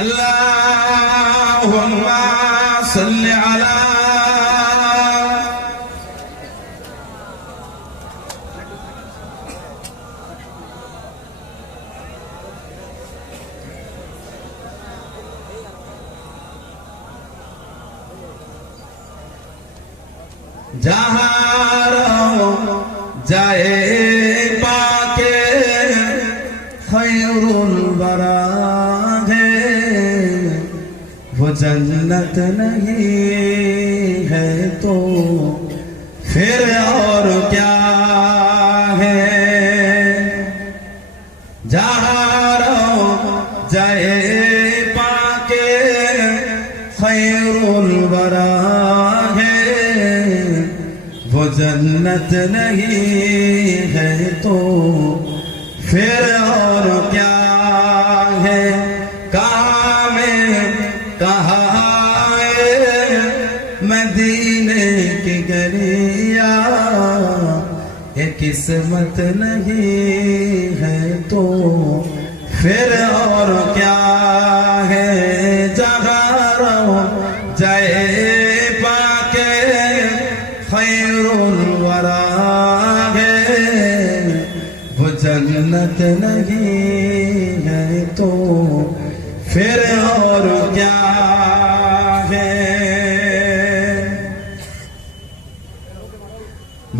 अल्लाहुम्मा सल्लि अला जहां जाए पाके खैरुल वरा है, वो जन्नत नहीं है तो फिर और क्या है। जहां जाए पाके खैरुल वरा वो जन्नत नहीं है तो फिर और क्या है। कहाँ में कहाँ मदीने की गलियां, ये किस्मत नहीं है तो फिर और क्या है। जहाँ जाए पाके खैरुल वरा है, वो जन्नत नहीं है तो फिर और क्या है।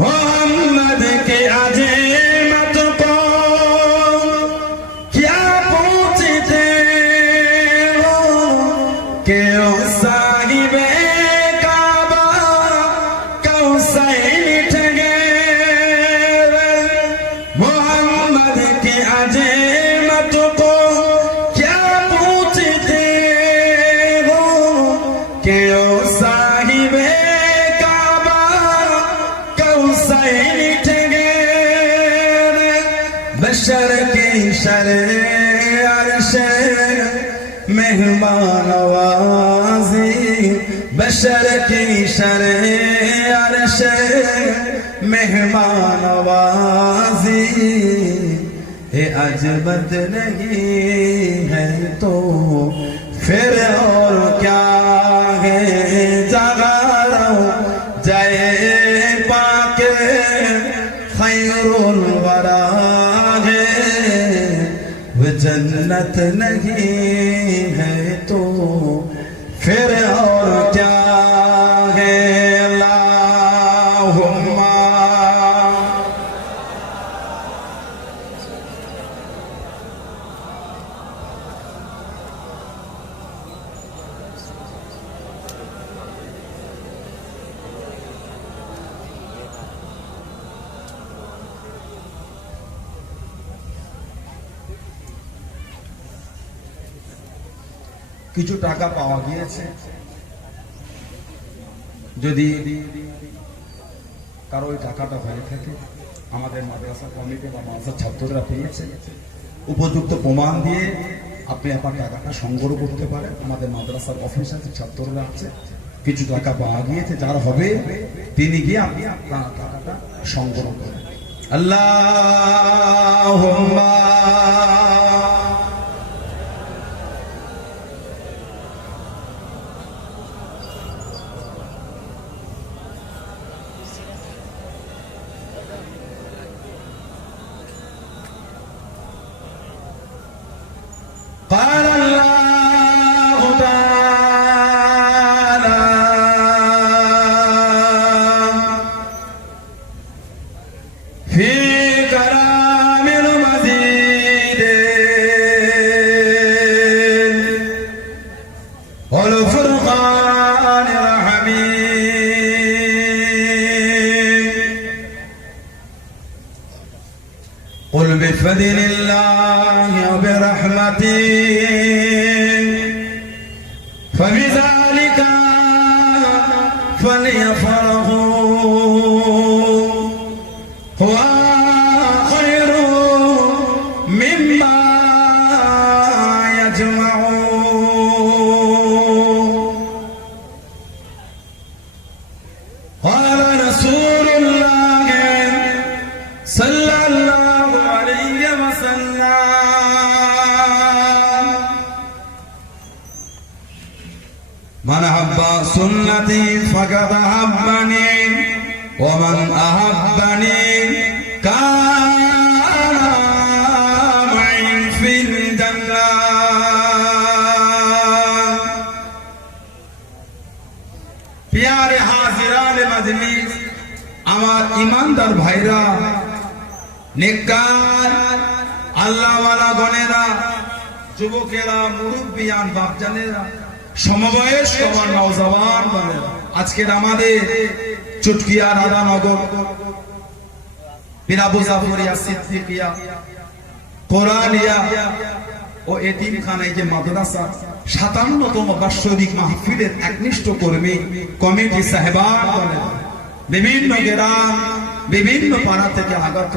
मोहम्मद के अज़ीमत को क्या पूछते हो कि साहिबे काबा कौसैन ठगे। मोहम्मद के अज़ीमत को क्या पूछते हो कि साहिबे काबा कौसैन ठगे। बशर की शरे अर्शे मेहमान नवाज़ी, बशर की शरे अर्शे मेहमान नवाज़ी, ये अजमत नहीं है तो फिर और क्या है। जगारो जाए पाके खैरुल वरा है, वो जन्नत नहीं है तो फिर और क्या है। अल्लाहुम्मा কিছু টাকা পাওয়া গিয়েছে। যদি কারো ওই টাকাটা হয়ে থাকে, আমাদের মাদ্রাসা কমিটি বা মাদ্রাসার ছাত্ররা পেয়েছে, উপযুক্ত প্রমাণ দিয়ে আপনি আপনার টাকাটা সংগ্রহ করতে পারেন। আমাদের মাদ্রাসার অফিসার ছাত্ররা আছে, কিছু টাকা পাওয়া গিয়েছে, যার হবে তিনি গিয়ে আপনি আপনার টাকাটা সংগ্রহ করেন। আল্লাহুম্মা قال الله تعالى في كلام المزيد والفرقان الحميد قل بفضل الله وبرحمته فبذلك فليفرحوا هو خير مما يجمعون. قال رسول الله صلى الله عليه وسلم মান আহাব্বা সুন্নতি ফাকাদ আহাব্বানি ওয়া মান আহাব্বানি কানা মাই ফিল জান্নাহ। প্যারে হাজিরানে মজলিস, আমার ইমানদার ভাইরা, নেককার আল্লাহওয়ালা গণেরা, যুবকেরা, মুরব্বিয়ান, বাপজানেরা, সমবয়স্ক নওজওয়ান বলেন, আজকের আমাদের চুটকিয়া, রাধানগর, বিরাবু জাফরিয়া, সিদ্দিকিয়া, কোরআনিয়া ও এতিমখানা, এই যে মাদ্রাসা 57তম বার্ষিক মাহফিলের একনিষ্ঠ কর্মী কমিটি সাহেবান বলেন, বিভিন্ন গ্রাম, বিভিন্ন পাড়া থেকে আগত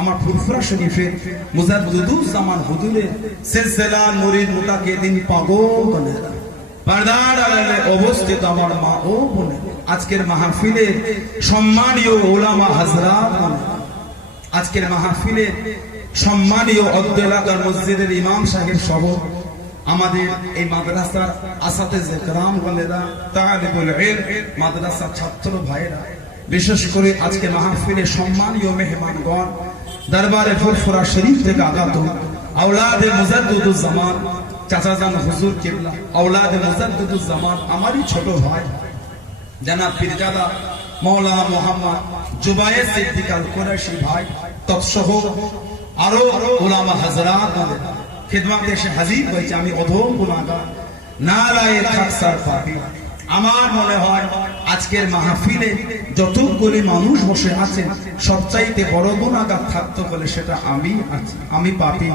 আমার ফুরফুরা শরীফের মুজাদ্দিদুজ্জামান হুজুরের সিলসিলা মুরিদ মুতাকিদিন পাগল বলেরা, পর্দার আড়ালে অবস্থিত আমার মা ও বোনেরা, আজকের মাহফিলে সম্মানীয় উলামা হযরত, আজকের মাহফিলে সম্মানীয় অত্র এলাকার মসজিদের ইমাম সাহেব সহ আমাদের এই মাদ্রাসার আসাতেজে কেরাম বলেরা, তালিবুল ইলম, মাদ্রাসার ছাত্র ভাইরা, বিশেষ করে আজকে মাহফিলে সম্মানীয় মেহমানগণ, দরবারে ফুরফুরা শরীফ থেকে আগত আওলাদে মুজাদ্দিদুজ্জামান চাচাজান হুজুর কিবলা, আওলাদে মুজাদ্দিদুজ্জামান আমারই ছোট ভাই জনাব পীরজাদা মাওলানা মুহাম্মদ জুবায়ের সিদ্দিক আল কুরাইশি ভাই, তৎসহ আরো উলামা হযরত খিদমতে এসে হাজির হয়েছে। আমি অধম গুনাহগার, নারায়ে খাকসার পাপী। আমার মনে হয় আজকের মাহফিলে যতগুলি মানুষ বসে আছেন, সবচাইতে বড় গুনাহগার থাকতে হলে সেটা আমি আছি, আমি পাপী,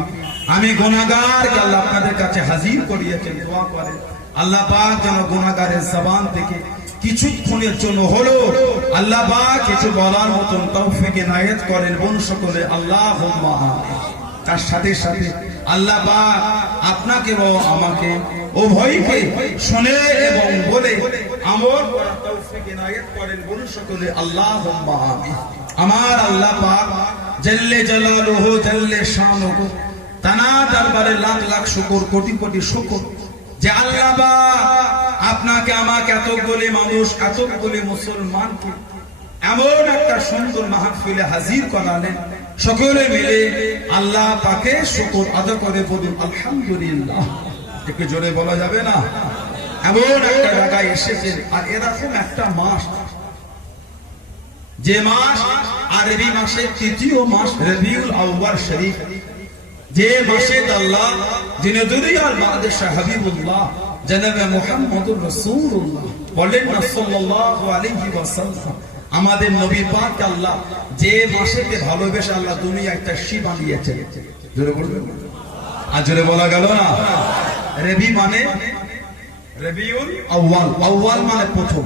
আমি গুনাহগার। আল্লাহ আপনাদের কাছে হাজির করিয়েছেন, দোয়া করেন আল্লাহ পাক যেন গুনাহগারের জবান থেকে কিছুক্ষণের জন্য হলো আল্লাহ পাক কিছু বলার মতন তৌফিক ইনায়েত করেন। বোন সকলে আল্লাহুম্মা আমিন। তার সাথে সাথে আল্লাহ পাক আপনাকে ও আমাকে উভয়কে শুনে এবং বলে আমল করার তৌফিক ইনায়েত করেন। বোন সকলে আল্লাহুম্মা আমিন। আমার আল্লাহ পাক জাল্লে জালালুহু জাল্লে শানুহু, তানা দরবারে লাখ লাখ শুকর, কোটি কোটি শুকর যে আল্লাহ পাক আপনাকে আমাকে এতগুলি মানুষ, এতগুলি মুসলমানকে এমন একটা সুন্দর মাহফিলে হাজির করালেন। সকলে মিলে আল্লাহ পাকে শুকর আদা করে বলুন আলহামদুলিল্লাহ। একটু জোরে বলা যাবে না? এমন একটা জায়গায় এসেছেন, আর এরকম একটা মাস, যে মাস আরবি মাসের তৃতীয় মাস রবিউল আউয়াল শরীফ, যে মাসে আল্লাহ যিনি দুনিয়ার বাদশাহ হাবিবুল্লাহ জনাবে মুহাম্মদুর রাসূলুল্লাহ বলেন না সাল্লাল্লাহু আলাইহি ওয়াসাল্লাম, আমাদের নবী পাক আল্লাহ যে মাসেতে ভালোবেসে আল্লাহ দুনিয়া একটা শি বানিয়েছে। জোরে বলবেন? আর জোরে বলা গেল না? রবি মানে রবিউল আউয়াল, আউয়াল মানে প্রথম,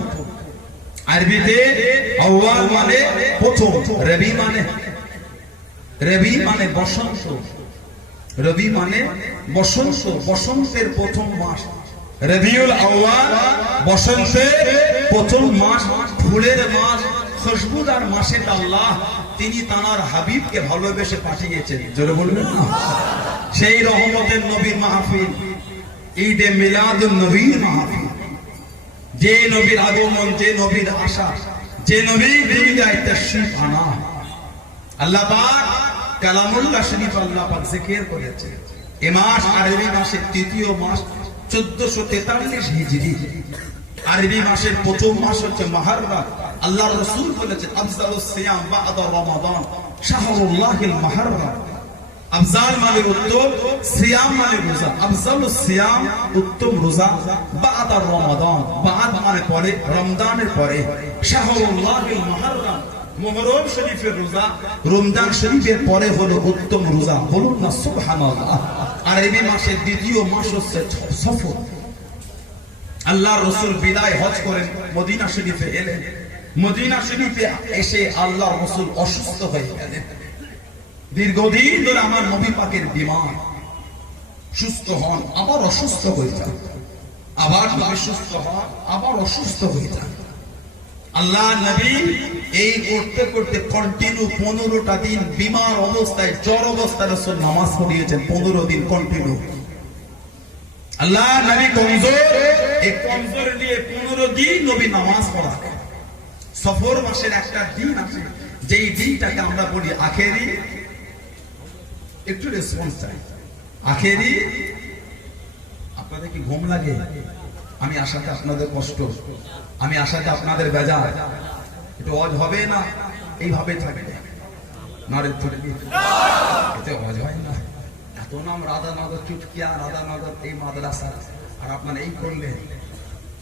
আরবিতে আউয়াল মানে প্রথম, রবি মানে বসন্ত, রবি মানে বসন্ত, বসন্তের প্রথম মাস রবিউল আউয়াল, বসন্তের প্রথম মাস, ফুলের মাস, খুশবুদার মাসে আল্লাহ তিনি তাঁর হাবিবকে ভালোবেসে পাঠিয়েছেন। জোরে বলবেন না? সেই রহমতের নবীর মাহফিল, ঈদে মিলাদুন নবীর মাহফিল, যে নবীর আগমন, যে নবীর আশা, যে নবীর দুনিয়ায় তাশরীফ আনা। আল্লাহ পাক কালামুল্লাহ শরীফ আল্লাহ পাক জিকির করেছে। এই মাস আরবি মাসের তৃতীয় মাস, 1443 হিজরি। আরবি মাসের প্রথম মাস হচ্ছে মুহররম। আল্লাহর রাসূল বলেছেন আফজালুস সিয়াম বা'দা রমাদান শাহরুল্লাহিল মুহররম। আফজাল মানে উত্তম, সিয়াম মানে রোজা। আফজালুস সিয়াম উত্তম রোজা, বা'দা রমাদান, বা'দ মানে পরে, রমজানের পরে, শাহরুল্লাহিল মুহররম, মুহররম শরীফের রোজা, রমজান শরীফের পরে হলো উত্তম রোজা। বলুন না সুবহানাল্লাহ। আরবি মাসের দ্বিতীয় মাস হচ্ছে সফর। আল্লাহর রাসূল বিদায় হজ করেন, মদিনা শরীফে এলেন। মদিনা শরীফে এসে আল্লাহর রাসূল অসুস্থ হয়ে গেলেন। দীর্ঘদিন ধরে আমার নবী পাকের বিমার, সুস্থ হন, আবার অসুস্থ হয়ে যান, আবার সুস্থ হন, আবার অসুস্থ হয়ে যান। আল্লাহ নবী এই করতে করতে কন্টিনিউ 15টা দিন বিমার অবস্থায়, জ্বর অবস্থায় রাসূল নামাজ পড়িয়েছেন। 15 দিন কন্টিনিউ। আল্লাহ নবী কমজোর, এই কমজোর নিয়ে 15 দিন নবী নামাজ পড়াতেন। সফর মাসের একটা দিন আছে যেই দিনটাকে আমরা বলি আখেরি। একটু রেসপন্স চাই। আখেরি। আপনাদের কি ঘুম লাগে? আমি আশাতে আপনাদের কষ্ট, আমি আশাতে আপনাদের বেজার। একটু অজ হবে না? এইভাবে থাকবে না রে, এতে অজ হয় না। এত নাম রাধানগর, চুটকিয়া রাধানগর, এই মাদ্রাসা, আর আপনারা এই করলে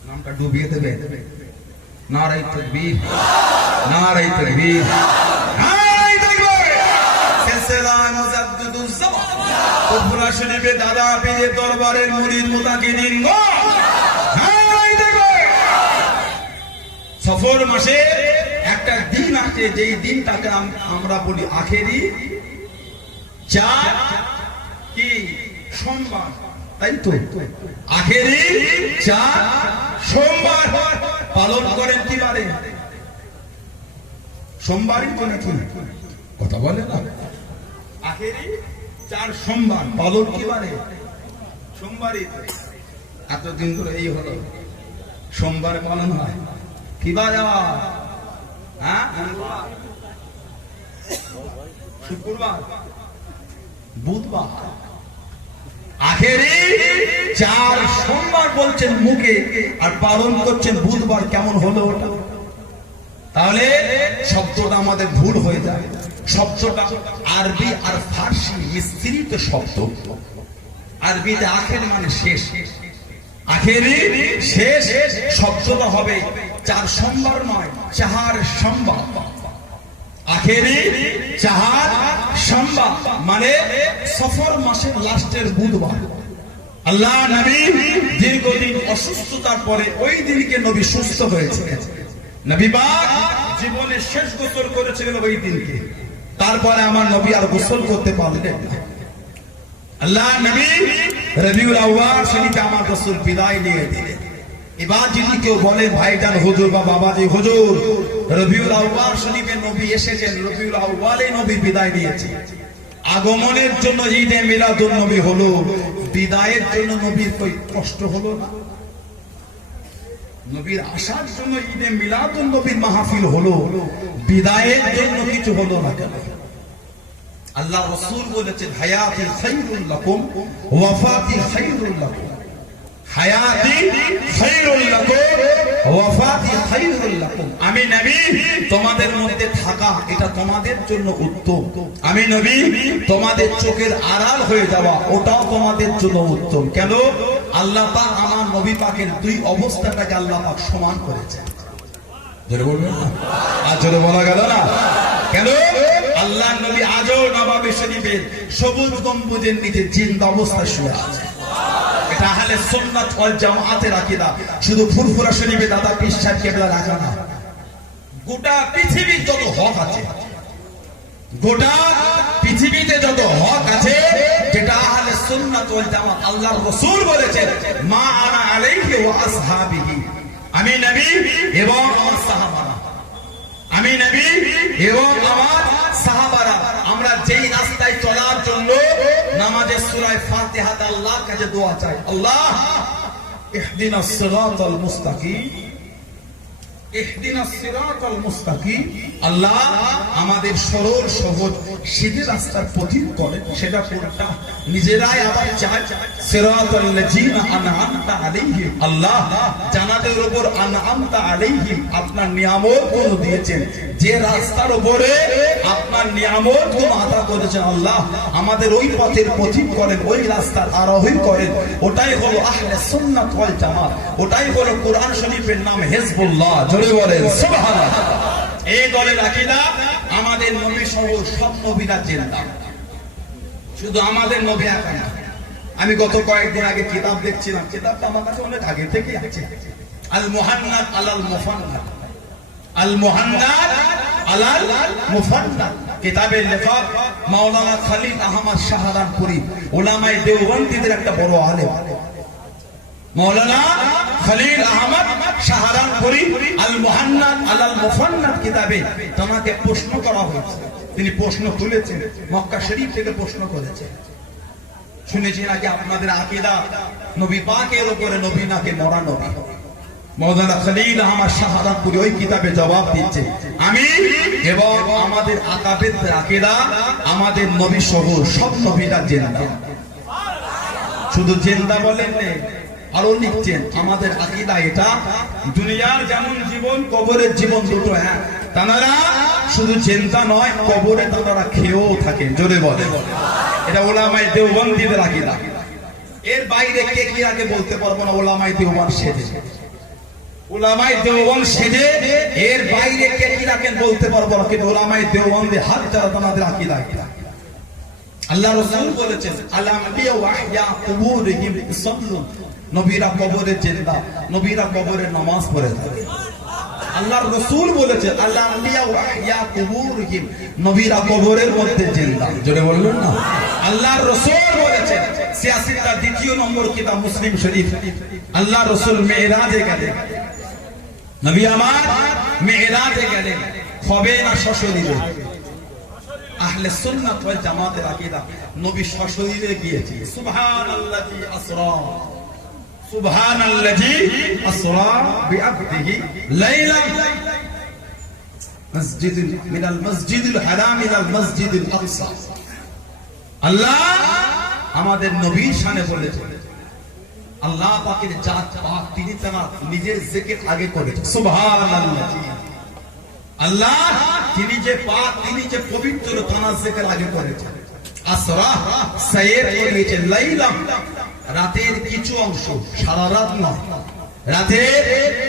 নামটা ডুবিয়ে দেবে। নারায়ে তাকবীর, নারায়ে তাকবীর, নারায়ে তাকবীর। সিলসিলা মুজাদ্দিদুজ জামান কুফরা শরীফে দাদা পীরের দরবারের মুরিদ মুতাকিদিন গো, নারায়ে তাকবীর। সফর মাসে একটা দিন আছে যেই দিনটাকে আমরা বলি আখেরি, যা কি সোমবার, তাই তো? আখেরি যা সোমবার পালন করেন কি বারে? সোমবারই তো নাকি? কথা বলে না। আখেরি 4 সোমবার পালন কি বারে? সোমবারই। এতদিন ধরে এই হলো সোমবার পালন হয় কি বার? হ্যাঁ, শুক্রবার, বুধবার। আখেরি 4 সোমবার বলছেন মুখে, আর পালন করছেন বুধবার। কেমন হলো ওটা? তাহলে শব্দটা আমাদের ভুল হয়ে যায়। শব্দটা আরবি আর ফার্সি মিশ্রিত শব্দ। আরবিতে আখের মানে শেষ, আখেরি শেষ। শব্দটা হবে 4 সোমবার নয়, 4 সোমবার। আখেরি 4 সোমবার মানে সফর মাসের লাস্টের বুধবার। আল্লাহ নবী দীর্ঘদিন অসুস্থতার পরে ওই দিনকে নবী সুস্থ হয়েছে। নবী পাক জীবনের শেষ গোসল করেছিলেন ওই দিনকে। তারপরে আমার নবী আর গোসল করতে পারলেন না। আল্লাহ নবী রবিউল আউয়াল শরীফে আমার রাসূল বিদায় নিয়ে দিলেন। এবার যদি কেউ বলে ভাইজান হুজুর বা বাবাজি হুজুর, রবিউল আউয়াল শরীফে নবী এসেছেন, রবিউল আউয়ালে নবী বিদায় নিয়েছে। আগমনের জন্য ঈদে মিলাদুন নবী হলো, বিদায়ের জন্য নবীর কই কষ্ট হলো না? নবীর আসার জন্য ঈদে মিলাদুন নবীর মাহফিল হলো, বিদায়ের জন্য কিছু হলো না কেন? আল্লাহ রাসূল বলেছেন হায়াতি খায়রুল লাকুম ওয়াফাতি খায়রুল লাকুম। হায়াতি খায়রুল লাকুম ওয়াফাতি খায়রুল লাকুম। আমি নবী তোমাদের মধ্যে থাকা এটা তোমাদের জন্য উত্তম। আমি নবী তোমাদের চোখের আড়াল হয়ে যাওয়া ওটাও তোমাদের জন্য উত্তম। কেন? আল্লাহ পাক আমার নবী পাকের 2 অবস্থাটাকে আল্লাহ পাক সমান করেছেন। জোরে বলবেন না? আর জোরে বলা গেল না কেন? আল্লাহ নবী আজও নবাবে শরীফের সবুজ গম্বুজের নিচে জিন্দা অবস্থায় শুয়ে আছে। এটা আহলে সুন্নাত ওয়াল জামাতের আকীদা। শুধু ফুরফুরা শরীফে দাদা পীর সাহেব কেবলা রাখা না, গোটা পৃথিবীর যত হক আছে, গোটা পৃথিবীতে যত হক আছে, যেটা আহলে সুন্নাত ওয়াল জামাত আল্লাহর রাসূল বলেছেন মা আনা আলাইহি ওয়া আসহাবিহি, আমি নবী এবং আমার সাহাবারা, আমি নবী এবং আমার সাহাবারা আমরা যেই রাস্তায় চলার জন্য নামাজে সূরা ফাতিহাতে আল্লাহর কাছে দোয়া চাই, আল্লাহ ইহদিনাস সিরাতাল মুস্তাকিম, ইহদিনাস সিরাতাল মুস্তাকিম। আল্লাহ আমাদের সরল সহজ সিধে রাস্তার পথিক করেন। সেটা কোনটা? নিজেরাই আবার চাই সিরাতাল লাযিনা আনআমতা আলাইহিম। আল্লাহ জানাদের উপর আনআমতা আলাইহিম আপনার নিয়ামত গুলো দিয়েছেন, যে রাস্তার উপরে আপনার নিয়ামত গুলো আদা করেছেন, আল্লাহ আমাদের ওই পথের পথিক করেন, ওই রাস্তার আরোহী করেন। ওটাই হলো আহলে সুন্নাত ওয়াল জামাত, ওটাই হলো কোরআন শরীফের নাম হিজবুল্লাহ। জোরে বলেন সুবহানাল্লাহ। এই দলের আকীদা আমাদের নবী সহ সব নবীরা জিন্দা, শুধু আমাদের নবী একা না। আমি গত কয়েকদিন আগে কিতাব দেখছিলাম, কিতাবটা আমার কাছে অনেক আগে থেকে আছে, আল মুহান্নাদ আলাল মুফান্নাদ, আল মুহান্নাদ আলাল মুফান্নাদ। কিতাবের লেখক মাওলানা খলিল আহমদ শাহরানপুরী, উলামায়ে দেওবন্দিদের একটা বড় আলেম। মাওলানা খলিল আহমদ শাহরানপুরী আল মুহান্নাদ আলাল মুফান্নাদ কিতাবে তোমাকে প্রশ্ন করা হয়েছে, তিনি প্রশ্ন তুলেছেন, মক্কা শরীফ থেকে প্রশ্ন করেছেন। শুনেছি নাকি আপনাদের আকীদা নবী পাকের উপরে নবী নাকি মরা নবী। মওলানা খলিল আহমদ শাহজাহানপুরি ওই কিতাবে জবাব দিচ্ছে, আমি এবং আমাদের আকাবেদের আকীদা আমাদের নবী সহ সব নবীরা জিন্দা। শুধু জিন্দা বলেন না, আরো লিখছেন আমাদের আকীদা এটা, দুনিয়ার যেমন জীবন কবরের জীবন দুটো এক। তারা শুধু জিন্দা নয়, কবরে তারা খেয়েও থাকে। জোরে বলে, এটা উলামায়ে দেওবন্দিদের আকীদা। এর বাইরে কে কি আগে বলতে পারবো না। উলামায়ে দেওবন্দ সেজে, উলামায়ে দেওবন্দ সেজে এর বাইরে কে কি রাখেন বলতে পারবো না, কিন্তু উলামায়ে দেওবন্দে হাত যারা তাদের আকীদা। আল্লাহ রাসূল বলেছেন, আল আম্বিয়া ওয়া আহইয়া কুবুরিহিম ইসাল্লুন, নবীরা কবরে জিন্দা, নবীরা কবরে নামাজ পড়ে থাকে। আল্লাহর রাসূল বলেছেন, আল আম্বিয়া ওয়া আহইয়া কুবুরিহিম, নবীরা কবরের মধ্যে জিন্দা। জোরে বলবেন না। আল্লাহর রাসূল বলেছেন, 86টা দ্বিতীয় নম্বর কিতাব মুসলিম শরীফ, আল্লাহর রাসূল মেরাজে গেলেন, নবী আমার মেরাজে গেলেন, হবে না সশরীরে। আহলে সুন্নাত ওয়াল জামাতের আকীদা, নবী সশরীরে গিয়েছে। সুবহানাল্লাযী আসরা, সুবহানাল্লাযী আসরা বিআবদিহি লাইলান মসজিদিল মিনাল মসজিদিল হারাম ইলাল মসজিদিল আকসা। আল্লাহ আমাদের নবীর শানে বলেছেন, আল্লাহ পাকের জাত পাক, তিনি তার নিজের জিকির আগে করেছেন। সুবহানাল্লাযী, আল্লাহ তিনি যে পাক, তিনি যে পবিত্র, তার জিকির আগে করেছেন। আসরা সাইর করেছেন, লাইলাম রাতের কিছু অংশ, সারা রাত নয়, রাতের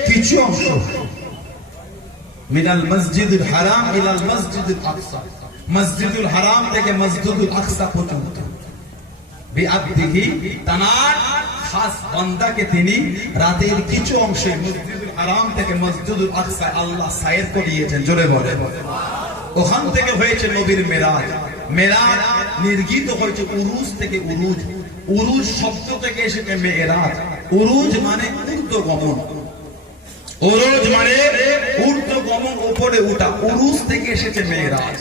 কিছু অংশ। মিনাল মসজিদুল হারাম ইলাল মসজিদুল আকসা, মসজিদুল হারাম থেকে মসজিদুল আকসা পর্যন্ত। বিআবদিহি, তার খাস বান্দাকে তিনি রাতের কিছু অংশে মসজিদুল হারাম থেকে মসজিদুল আকসা আল্লাহ সাইর করিয়েছেন। জোরে বলে, ওখান থেকে হয়েছে নবীর মেরাজ। মেরাজ নির্গিত হয়েছে উরুজ থেকে। উরুজ, উরুজ শব্দ থেকে এসেছে মেরাজ। উরুজ মানে ঊর্ধ্বগমন, উরুজ মানে ঊর্ধ্বগমন, উপরে ওঠা। উরুজ থেকে এসেছে মেরাজ।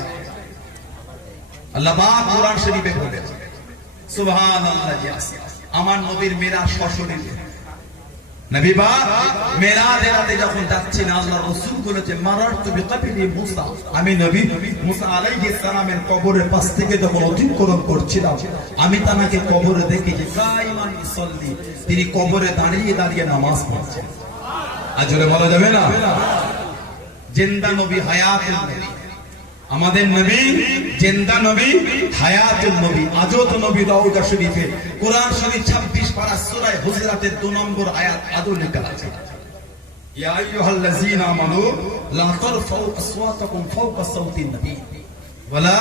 আল্লাহ পাক কোরআন শরীফে বলেছেন, সুবহানাল্লাযী আসরা, আমার নবীর মেরাজ সশরীরে। নবী পাক মেরাজে রাতে যখন যাচ্ছেন, আল্লাহর রাসূল বলেছে, মারারতু বিকবরি মুসা, আমি নবী মুসা আলাইহিস সালামের কবরের পাশ থেকে যখন অতিক্রম করছিলাম, আমি তাকে কবরে দেখেছি, কাইমান ইসাল্লি, তিনি কবরে দাঁড়িয়ে দাঁড়িয়ে নামাজ পড়ছেন। আজরে বলা যাবে না, জিন্দা নবী, হায়াতুল নবী। আমাদের নবী জিন্দা নবী, হায়াতুল নবী। আজও তো নবী রওজা শরীফে কোরআন শরীফ 26 পারা সূরা হুজরাতের 2 নম্বর আয়াত আদৌ লেখা আছে, ইয়া আইয়ুহাল্লাযীনা আমানু লা তারফাউ আসওয়াতাকুম ফাওকা সাওতিন নবী ওয়া লা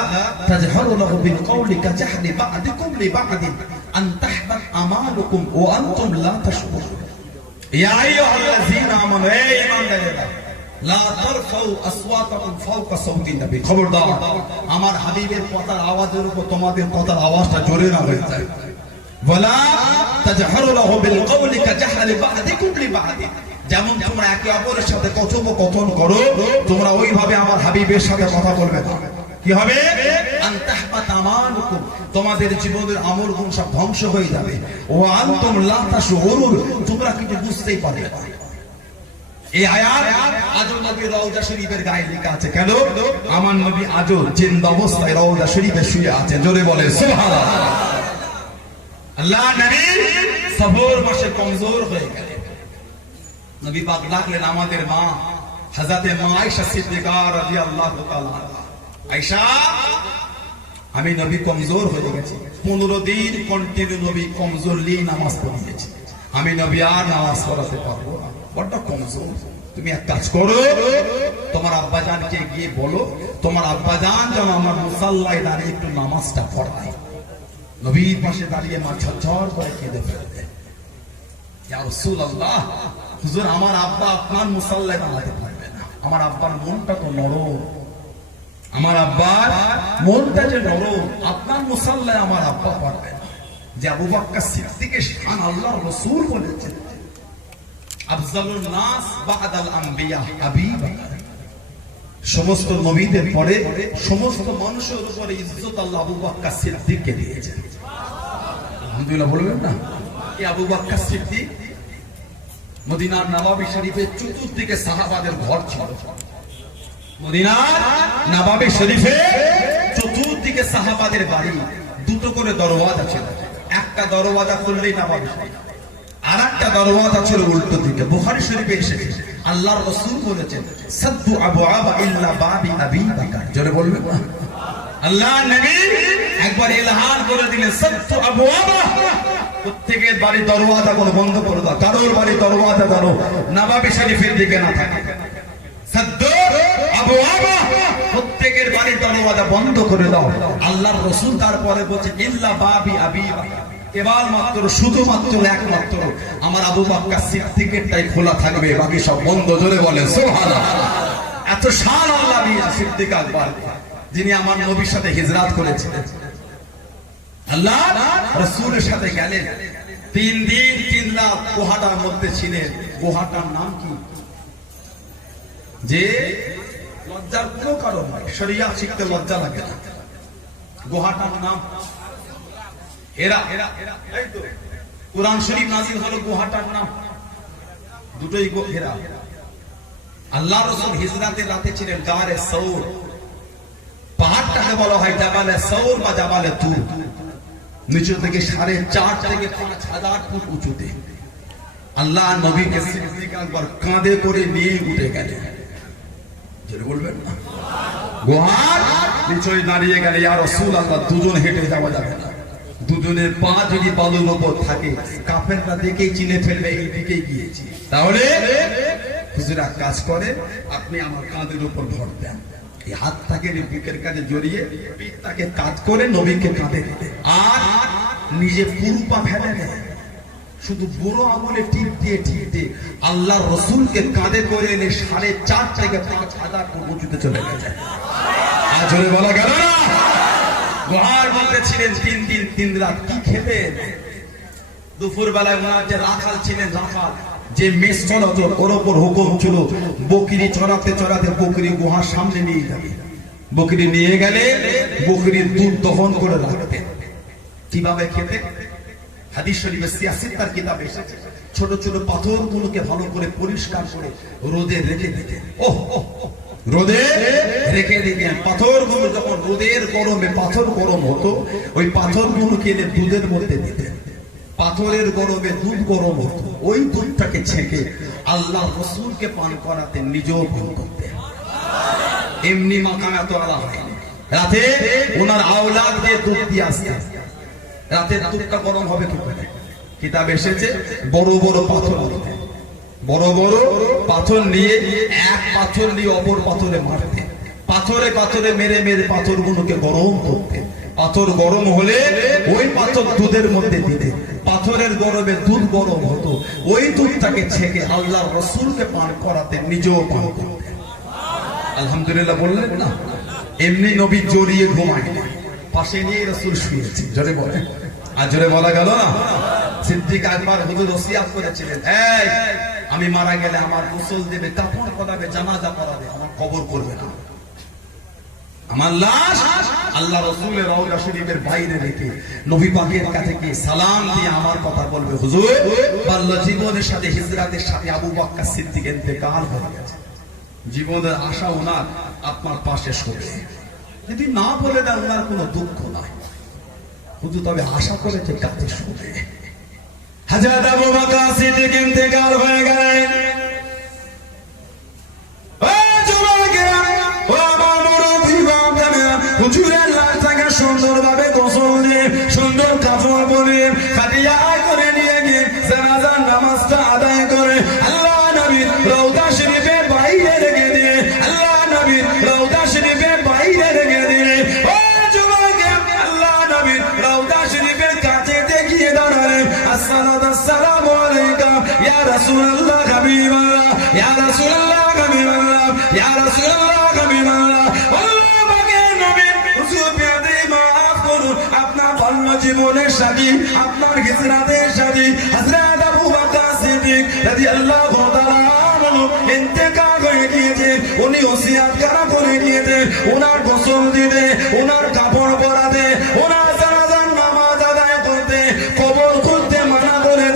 তাজহারু লাহু বিল কওলি কাজাহরি বা'দিকুম লিবা'দিন আন তাহবাত আমালুকুম ওয়া আনতুম লা তাশউরুন। ইয়া আইয়ুহাল্লাযীনা আমানু, হে ঈমানদারেরা, লা তারফাউ আসওয়াতাকুম ফাওকা সাওতিন নবী, খবরদার আমার হাবিবের কথার আওয়াজের উপর তোমাদের কথার আওয়াজটা জোরে না হয়ে যায়। ওয়ালা তাজহারু লাহু বিল কওলি কাজাহরি বা'দিকুম লিবা'দিন, যেমন তোমরা একে অপরের সাথে কথোপকথন করো, তোমরা ওইভাবে আমার হাবিবের সাথে কথা বলবে না। কি হবে? আন তাহবাত আমালুকুম, তোমাদের জীবনের আমলগুলো সব ধ্বংস হয়ে যাবে। ওয়া আনতুম লা তাশউরুন, তোমরা কিছু বুঝতেই পারবে না। এই আয়াত আজও নবী রওজা শরীফের গায়ে লেখা আছে। কেন? আমার নবী আজও জিন্দা অবস্থায় রওজা শরীফে শুয়ে আছে। জোরে বলে সুবহানাল্লাহ। আল্লাহ নবী সফর মাসে কমজোর হয়ে গেলেন। নবী পাক ডাকলেন আমাদের মা হযরতে মা আয়েশা সিদ্দিকা রাদিয়াল্লাহু তাআলা, আয়েশা, আমি নবী কমজোর হয়ে গেছি, 15 দিন কন্টিনিউ নবী কমজোরলি নামাজ পড়িয়েছি, আমি নবী আর নামাজ পড়াতে পারবো না, বড় কমজোর। তুমি এক কাজ করো, তোমার আব্বাজানকে গিয়ে বলো, তোমার আব্বাজান যেন আমার মুসাল্লায় দাঁড়িয়ে একটু নামাজটা পড়ায়। নবীর পাশে দাঁড়িয়ে মা ঝরঝর করে কেঁদে ফেলতেন, ইয়া রাসূলুল্লাহ, হুজুর আমার আব্বা আপনার মুসাল্লায় দাঁড়াতে পারবে না, আমার আব্বার মনটা তো নরম, আমার আব্বার মনটা যে নরম, আপনার মুসাল্লায় আমার আব্বা পারবে না। যে আবু বকর সিদ্দিকের শান আল্লাহর রাসূল বলেছেন, আফজালুন নাস বা'দাল আম্বিয়া আবী বকর, সমস্ত নবীদের পরে সমস্ত মানুষের উপরে ইজ্জত আল্লাহ আবু বকর সিদ্দিককে দিয়েছেন। আলহামদুলিল্লাহ বলবেন না? আবু বকর সিদ্দিক মদিনার নবাবী শরীফের চতুর্দিকে সাহাবাদের ঘর ছিল। মদিনার নবাবী শরীফে চতুর্দিকে সাহাবাদের বাড়ি, দুটো করে দরওয়াজা ছিল। একটা দরওয়াজা খুললেই নবাবী শরীফ, আর একটা দরওয়াজা ছিল উল্টো দিকে। বুখারী শরীফে এসেছে আল্লাহর রাসূল বলেছেন সাদ্দু আবওয়াবা ইল্লা বাবি আবি বকর। জোরে বলবেন না? আল্লাহ নবী একবার ইলহান করে দিলেন সাদ্দু আবওয়াবা, প্রত্যেকের বাড়ি দরওয়াজা গুলো বন্ধ করে দাও। কারোর বাড়ি দরওয়াজা দাও নবাবী শরীফের দিকে না থাকে। সাদ্দু আবওয়াবা, প্রত্যেকের বাড়ি দরওয়াজা বন্ধ করে দাও। আল্লাহর রাসূল তারপরে বলছে ইল্লা বাবি আবি বকর, কেবলমাত্র শুধুমাত্র একমাত্র আমার আবু বকর সিদ্দিকেরটাই খোলা থাকবে, বাকি সব বন্ধ। জোরে বলেন সুবহানাল্লাহ। এত শান আল্লাহ দিয়েছে সিদ্দিক আকবর, যিনি আমার নবীর সাথে হিজরত করেছিলেন। আল্লাহ রাসূলের সাথে গেলেন, 3 দিন 3 রাত গুহাটার মধ্যে ছিলেন। গুহাটার নাম কি? যে লজ্জার কোনো কারণ নাই, শরিয়াত শিখতে লজ্জা লাগে না। গুহাটার নাম হেরা। এই তো কুরআন শরীফ নাযিল হলো গুহাটার নাম, দুটোই হেরা। আল্লাহ রাসূল হিজরতের রাতে ছিলেন গারে সৌর, পাহাড়টাকে বলা হয় জাবালে সৌর বা জাবালে তুর। নিচে থেকে 4.5 থেকে 5,000 ফুট উঁচুতে আল্লাহ নবীকে সিদ্দিক আকবর কাঁধে করে নিয়ে উঠে গেলেন। যেটা বলবেন না, গুহার নিচে দাঁড়িয়ে গেলে ইয়া রাসূলুল্লাহ, দুজন হেঁটে যাওয়া যাবে না, দুজনের পা যদি বালুর উপর থাকে কাফেররা দেখেই চিনে ফেলবে এই দিকে গিয়েছি। তাহলে হুজুরা কাজ করে, আপনি আমার কাঁধের উপর ভর দেন, এই হাতটাকে বুকের কাছে জড়িয়ে পিঠটাকে কাজ করে নবীকে কাঁধে দিতে, আর নিজে পুরো পা ফেলে দেয়, শুধু বুড়ো আঙুলে টিপ দিয়ে আল্লাহর রাসূলকে কাঁধে করে এনে 4.5 থেকে 5,000 ফুট উঁচুতে চলে গেছে। আর জোরে বলা গেল না? গুহার মধ্যে ছিলেন 3 দিন 3 রাত। কি খেতেন? দুপুর বেলায় ওনার যে রাখাল ছিলেন, রাখাল যে মেষ চলাতো, ওর ওপর হুকুম ছিল বকরি চড়াতে চড়াতে বকরি গুহার সামনে নিয়ে যাবে। বকরি নিয়ে গেলে বকরির দুধ দহন করে রাখতেন। কিভাবে খেতে? হাদিস শরীফে সিয়াসিতার কিতাবে এসেছে, ছোট ছোট পাথরগুলোকে ভালো করে পরিষ্কার করে রোদে রেখে দিতেন। রোদে রেখে দিতেন। পাথরগুলো যখন রোদের গরমে পাথর গরম হতো, ওই পাথরগুলোকে এনে দুধের মধ্যে দিতেন। পাথরের গরমে দুধ গরম হতো, ওই দুধটাকে ছেঁকে আল্লাহ রাসূলকে পান করাতেন, নিজেও পান করতেন। এমনি মাকাম এত আলা হয়নি। রাতে ওনার আওলাদ দিয়ে দুধ দিয়ে আসতেন। রাতের দুধটা গরম হবে কি করে? কিতাব এসেছে বড় বড় পাথর দিতেন, বড় বড় পাথর নিয়ে এক পাথর নিয়ে অপর পাথরে মারতেন। পাথরে পাথরে মেরে মেরে পাথরগুলোকে গরম করতেন। পাথর গরম হলে ওই পাথর দুধের মধ্যে দিতেন। পাথরের গরমে দুধ গরম হতো, ওই দুধটাকে ছেঁকে আল্লাহর রাসূলকে পান করাতেন, নিজেও পান করতেন। আলহামদুলিল্লাহ বললেন না? এমনি নবী জড়িয়ে ঘুমায়, পাশে নিয়ে রাসূল শুয়েছে। জোরে বলে, আর জোরে বলা গেল না? সিদ্দিক আকবর হুজুর ওসিয়াত করেছিলেন, এই আমি মারা গেলে আমার গোসল দেবে, কাফন পরাবে, জানাজা পরাবে, আমার কবর করবে না। আমার লাশ আল্লাহ রাসূলের রওজা শরীফের বাইরে রেখে নবী পাকের কাছে গিয়ে সালাম দিয়ে আমার কথা বলবে, হুজুর বাল্য জীবনের সাথে হিজরতের সাথে আবু বকর সিদ্দিক ইন্তেকাল হয়ে গেছে, জীবনের আশা ওনার আপনার পাশে শোবে। যদি না বলে দেন ওনার কোনো দুঃখ নাই, হুজুর তবে আশা করেছে কাছে শোবে। হযরত আবু বকর সিদ্দিক ইন্তেকাল হয়ে গেলেন। হুজুরের লাশটাকে সুন্দরভাবে গোসল দিয়ে সুন্দর কাপড় পরিয়ে খাটিয়া করে নিয়ে গিয়ে জানাজার নামাজটা আদায় করে আল্লাহ নবীর রওজা শরীফের বাইরে রেখে দিয়ে আল্লাহ নবীর রওজা শরীফের বাইরে রেখে দিয়ে ও যুবক, আল্লাহ নবীর রওজা শরীফের কাছে দেখিয়ে দাঁড়ালেন, আসসালামু আলাইকা ইয়া রাসূলুল্লাহ হাবিবাল্লাহ, ইয়া রাসূলুল্লাহ হাবিবাল্লাহ, ইয়া রাসূলুল্লাহ হাবিবাল্লাহ। আপনার বাল্য জীবনের সাথী, আপনার হিজরতের সাথী হযরত আবু বকর সিদ্দিক রাদিয়াল্লাহু তাআলা আনহু ইন্তেকাল হয়ে গিয়েছে। উনি ওসিয়াত করা করে গিয়েছে, ওনার গোসল দিতে, ওনার কাপড় পরাতে, ওনার জানাজার নামাজ আদায় করতে, কবর খুঁড়তে মানা করে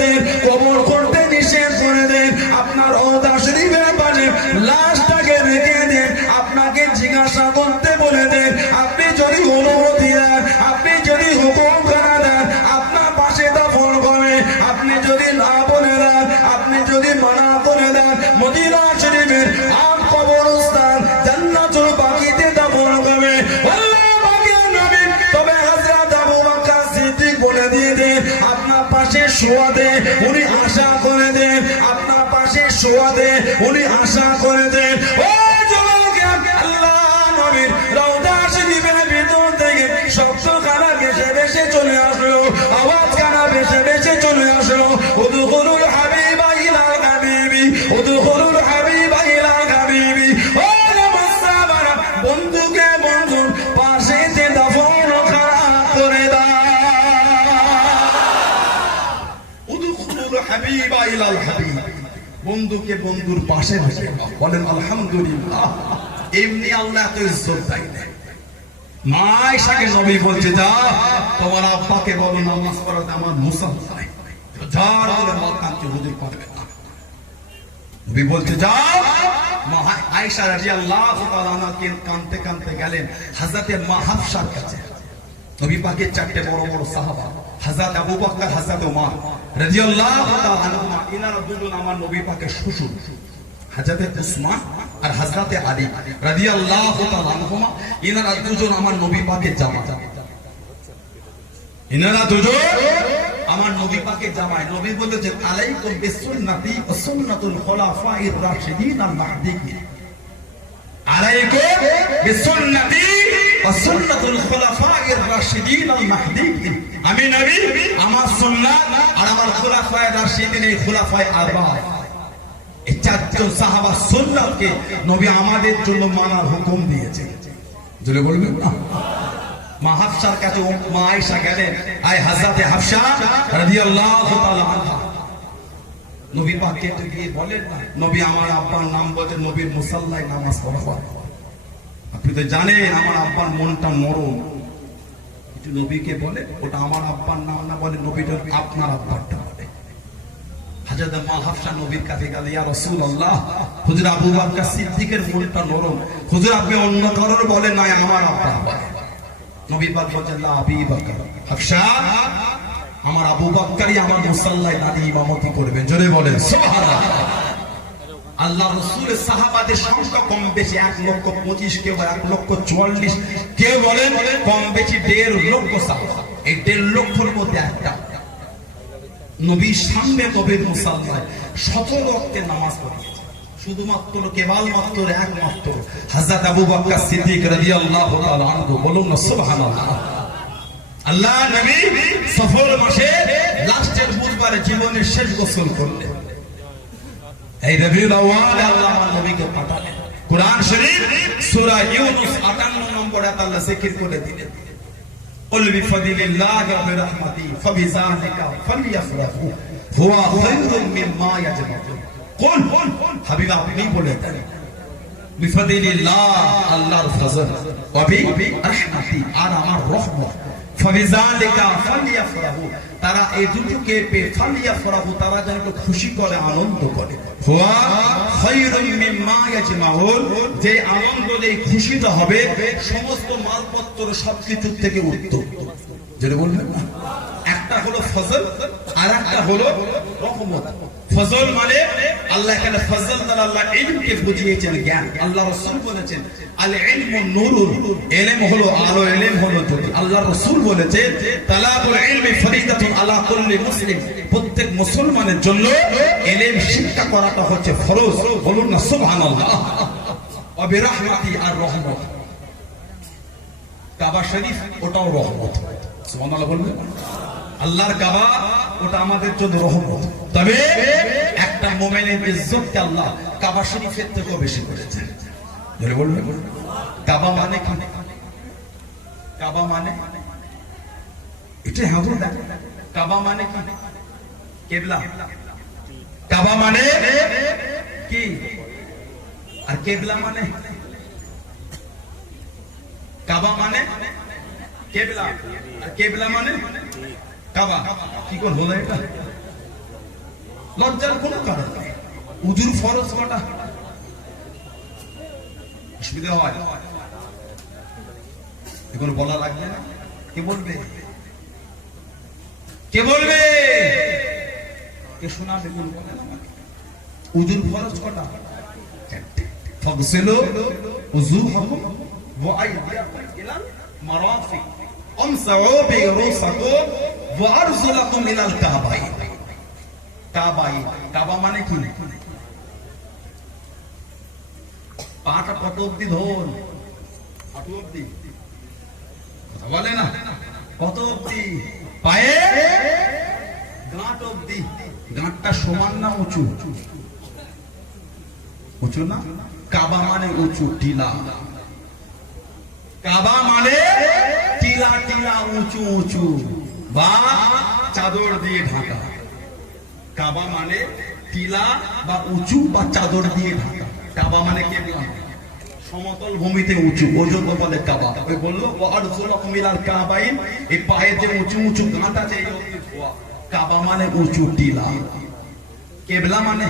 পাশে শোয়াতে উনি আশা করে দেন, আপনার পাশে শোয়াতে উনি আশা করে দেন। ও যুবক, আল্লাহ নবীর রওজা শরীফের ভিতর থেকে শব্দখানা ভেসে ভেসে চলে আসলো, আওয়াজ খানা ভেসে ভেসে চলে আসলো। উদখুলুল হাবিবা ইলা হাবিবি, উদখুলুল হাবিবা ইলা হাবিবি। ও মুসাবারা, বন্ধুকে বন্ধুর পাশেতে দাফন করে দাও। উদখুলুল হাবিবা ইলাল হাবিব, বন্ধুকে বন্ধুর পাশে রেখে দাও। বলেন আলহামদুলিল্লাহ। এমনি আল্লাহ এত ইজ্জত দেয় না। মা আয়েশাকে নবী বলছে, যা তোমার আব্বাকে বলো নামাজ পড়াতে আমার মুসাল্লা নাই, যার বলে মত কাঁদছে হুজুর পারবে না। নবী বলছে যাও। মা আয়েশা রাদিয়াল্লাহু তাআলা আনহাকে কাঁদতে কাঁদতে গেলেন হযরতে মা হাফসার কাছে। নবী পাকের চারটে বড় বড় সাহাবা, হযরত আবু বকর, হযরত ওমর রাদিয়াল্লাহু তাআলা আনহুমা, ইনারা দুজন আমার নবী পাকের শ্বশুর। হযরত উসমান আর হযরত আলী রাদিয়াল্লাহু তাআলা আনহুমা, ইনারা দুজন আমার নবী পাকের জামাই। ইনারা দুজন আমার নবী পাকের জামাই। নবী বলেছেন আলাইকুম বিসুন্নতি ওয়া সুন্নাতুল খুলাফায়ে রাশিদিন আল মাহদিয়্যিন। আলাইকুম বিসুন্নতি ওয়া সুন্নাতুল খুলাফায়ে রাশিদিন আল মাহদিয়্যিন। আমি নবী, আমার সুন্নাত আর আমার খুলাফায়ে রাশিদিন, এই খুলাফায়ে আরবা, এই চারজন সাহাবার সুন্নাতকে নবী আমাদের জন্য মানার হুকুম দিয়েছেন। জোরে বলবেন না? মা হাফসার কাছে মা আয়েশা গেলেন, আয় হযরতে হাফসা রাদিয়াল্লাহু তাআলা আনহা। নবী পাককে তো গিয়ে বলেন না, নবী আমার আব্বার নাম বলে নবীর মুসাল্লায় নামাজ পড়াবো। আপনি তো জানেন আমার আব্বার মনটা নরম, কিছু নবীকে বলে ওটা আমার আব্বার নাম না বলে নবীটা আপনার আব্বারটা বলে। হযরত মা হাফসা নবীর কাছে গেল, ইয়া রাসূলুল্লাহ, হুজুর আবু বকর সিদ্দিকের মনটা নরম, হুজুর আপনি অন্য কারোর বলেন না, আমার আব্বা বলে। নবী পাক বলেন লা আবি বকর, হাফসা আমার আবু বকরই আমার মুসাল্লায় দাঁড়িয়ে ইমামতি করবেন। জোরে বলেন সুবহানাল্লাহ। আল্লাহ রাসূলের সাহাবাদের সংখ্যা কম বেশি 1,25,000, কেউ 1,44,000, কেউ বলেন কম বেশি 1.5 লক্ষ সাহাবা। এই 1.5 লক্ষের মধ্যে একটা নবীর সামনে নবীর মুসাল্লায় 17 ওয়াক্তের নামাজ পড়িয়েছে। শুধুমাত্র কেবলমাত্র একমাত্র হযরত আবু বকর সিদ্দিক রাদিয়াল্লাহু তাআলা আনহু। বলুন না সুবহানাল্লাহ। আল্লাহ নবী সফর মাসে লাস্টের বুধবারে জীবনের শেষ গোসল করলেন। এই রবিউল আউয়াল আল্লাহ আমার নবীকে পাঠালেন। কুরআন শরীফ সূরা ইউনূস 58 নম্বর আয়াত আল্লাহ জিকির করে দিলেন, কুল বিফাদিলিল্লাহি ওয়া বিরহমাতিহি ফাবিযালিকা ফালইফরাহু হুয়া খায়রুম মিম্মা ইয়াজমাউন। কোন হাবিব আপনি বলে দেন, বিফাদিলিল্লাহ আল্লাহর ফজল, ওয়া বিরহমাতি আর আমার রহমত, ফাবিযালিকা ফালইফরাহু তারা এই দুটোকে পেয়ে ফালইফরাহু তারা যেন খুশি করে আনন্দ করে। হুয়া খায়রুম মিম্মা ইয়াজমাউন, যে আনন্দ যে খুশিটা হবে সমস্ত মালপত্র সবকিছু থেকে উত্তম। যেটা বলবেন না, একটা হলো ফজল আর একটা হলো রহমত। ফজল মানে আল্লাহ এখানে ফজল দ্বারা আল্লাহ ইলমকে বুঝিয়েছেন, জ্ঞান। আল্লাহ রাসূল বলেছেন আল ইলমু নূরুন, ইলম হলো আলো, ইলম হলো জ্যোতি। আল্লাহ রাসূল বলেছেন তালাবুল ইলমি ফরিদাতুন আলা কুল্লি মুসলিম, প্রত্যেক মুসলমানের জন্য ইলম শিক্ষা করাটা হচ্ছে ফরজ। বলুন না সুবহানাল্লাহ। ওয়া বিরহমাতি আর রহমত, কাবা শরীফ ওটাও রহমত। সুবহানাল্লাহ বলবেন। আল্লাহর কাবা ওটা আমাদের জন্য রহমত। তবে একটা মুমিনের ইজ্জতকে আল্লাহ কাবা শরীফের থেকেও বেশি করেছেন। ধরে বলবেন কাবা মানে কি? কাবা মানে এটা হাজুর দেখ, কাবা মানে কি? কিবলা। কাবা মানে কি? আর কিবলা মানে? কাবা মানে কিবলা আর কিবলা মানে কাবা। কি করে হলো এটা? লজ্জার কোনো কারণ নেই। উজুর ফরজ কটা? অসুবিধা হয় এখন বলা লাগবে না? কে বলবে? কে বলবে? কে শোনাবে? উজুর ফরজ কটা? ফাগসিলু উজুহাকুম ওয়া আইদিয়াকুম ইলাল মারাফিক আমসাউ বিরুসাকুম ওয়ারজুলাকুম মিনাল কাবাইন। কাবাইন, কাবা মানে কি? পাটা কত অব্দি ধন? হাঁটু অব্দি? কথা বলে না, কত অব্দি? পায়ে গাঁট অব্দি। গাঁটটা সমান না উঁচু? উঁচু না? কাবা মানে উঁচু, টিলা। কাবা মানে টিলা টিলা, উঁচু উঁচু, বা চাদর দিয়ে ঢাকা। কাবা মানে টিলা বা উঁচু বা চাদর দিয়ে ঢাকা। কাবা মানে কেবলা, সমতল ভূমিতে উঁচু, ওজন্য বলে কাবা। ওই বললো ওয়ারজুলাকুম মিনাল কাবাইন, এই পায়ে যে উঁচু উঁচু গাঁট আছে এই অবধি ধোয়া। কাবা মানে উঁচু টিলা। কেবলা মানে,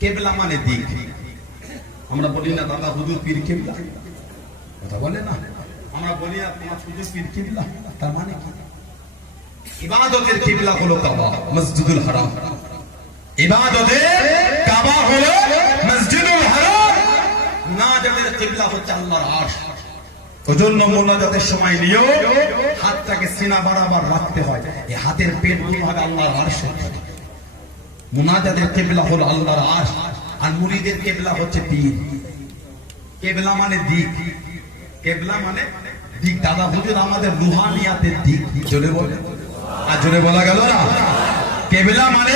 কেবলা মানে দিক। আমরা বলি না দাদা হুজুর পীর কেবলা, কথা বলে না? আমরা বলি না তোমার হুজুর পীর কেবলা, তার মানে কি? ইবাদতের কিবলা হলো কাবা, মসজিদুল হারাম। ইবাদতের কাবা হলো মসজিদুল হারাম। মুনাজাতের কিবলা হচ্ছে আল্লাহর আরশ। ওজন্য মুনাজাতের সময় নিও হাতটাকে সিনা বরাবর রাখতে হয়। এই হাতের পেটগুলো হবে আল্লাহর আরশে। মুনাজাতের কিবলা হলো আল্লাহর আরশ, আর মুরিদের কিবলা হচ্ছে পীর। কিবলা মানে দিক, কিবলা মানে দিক। দাদা হুজুর আমাদের রুহানিয়াতের দিক, জোরে বলে, আর জোরে বলা গেল না? কিবলা মানে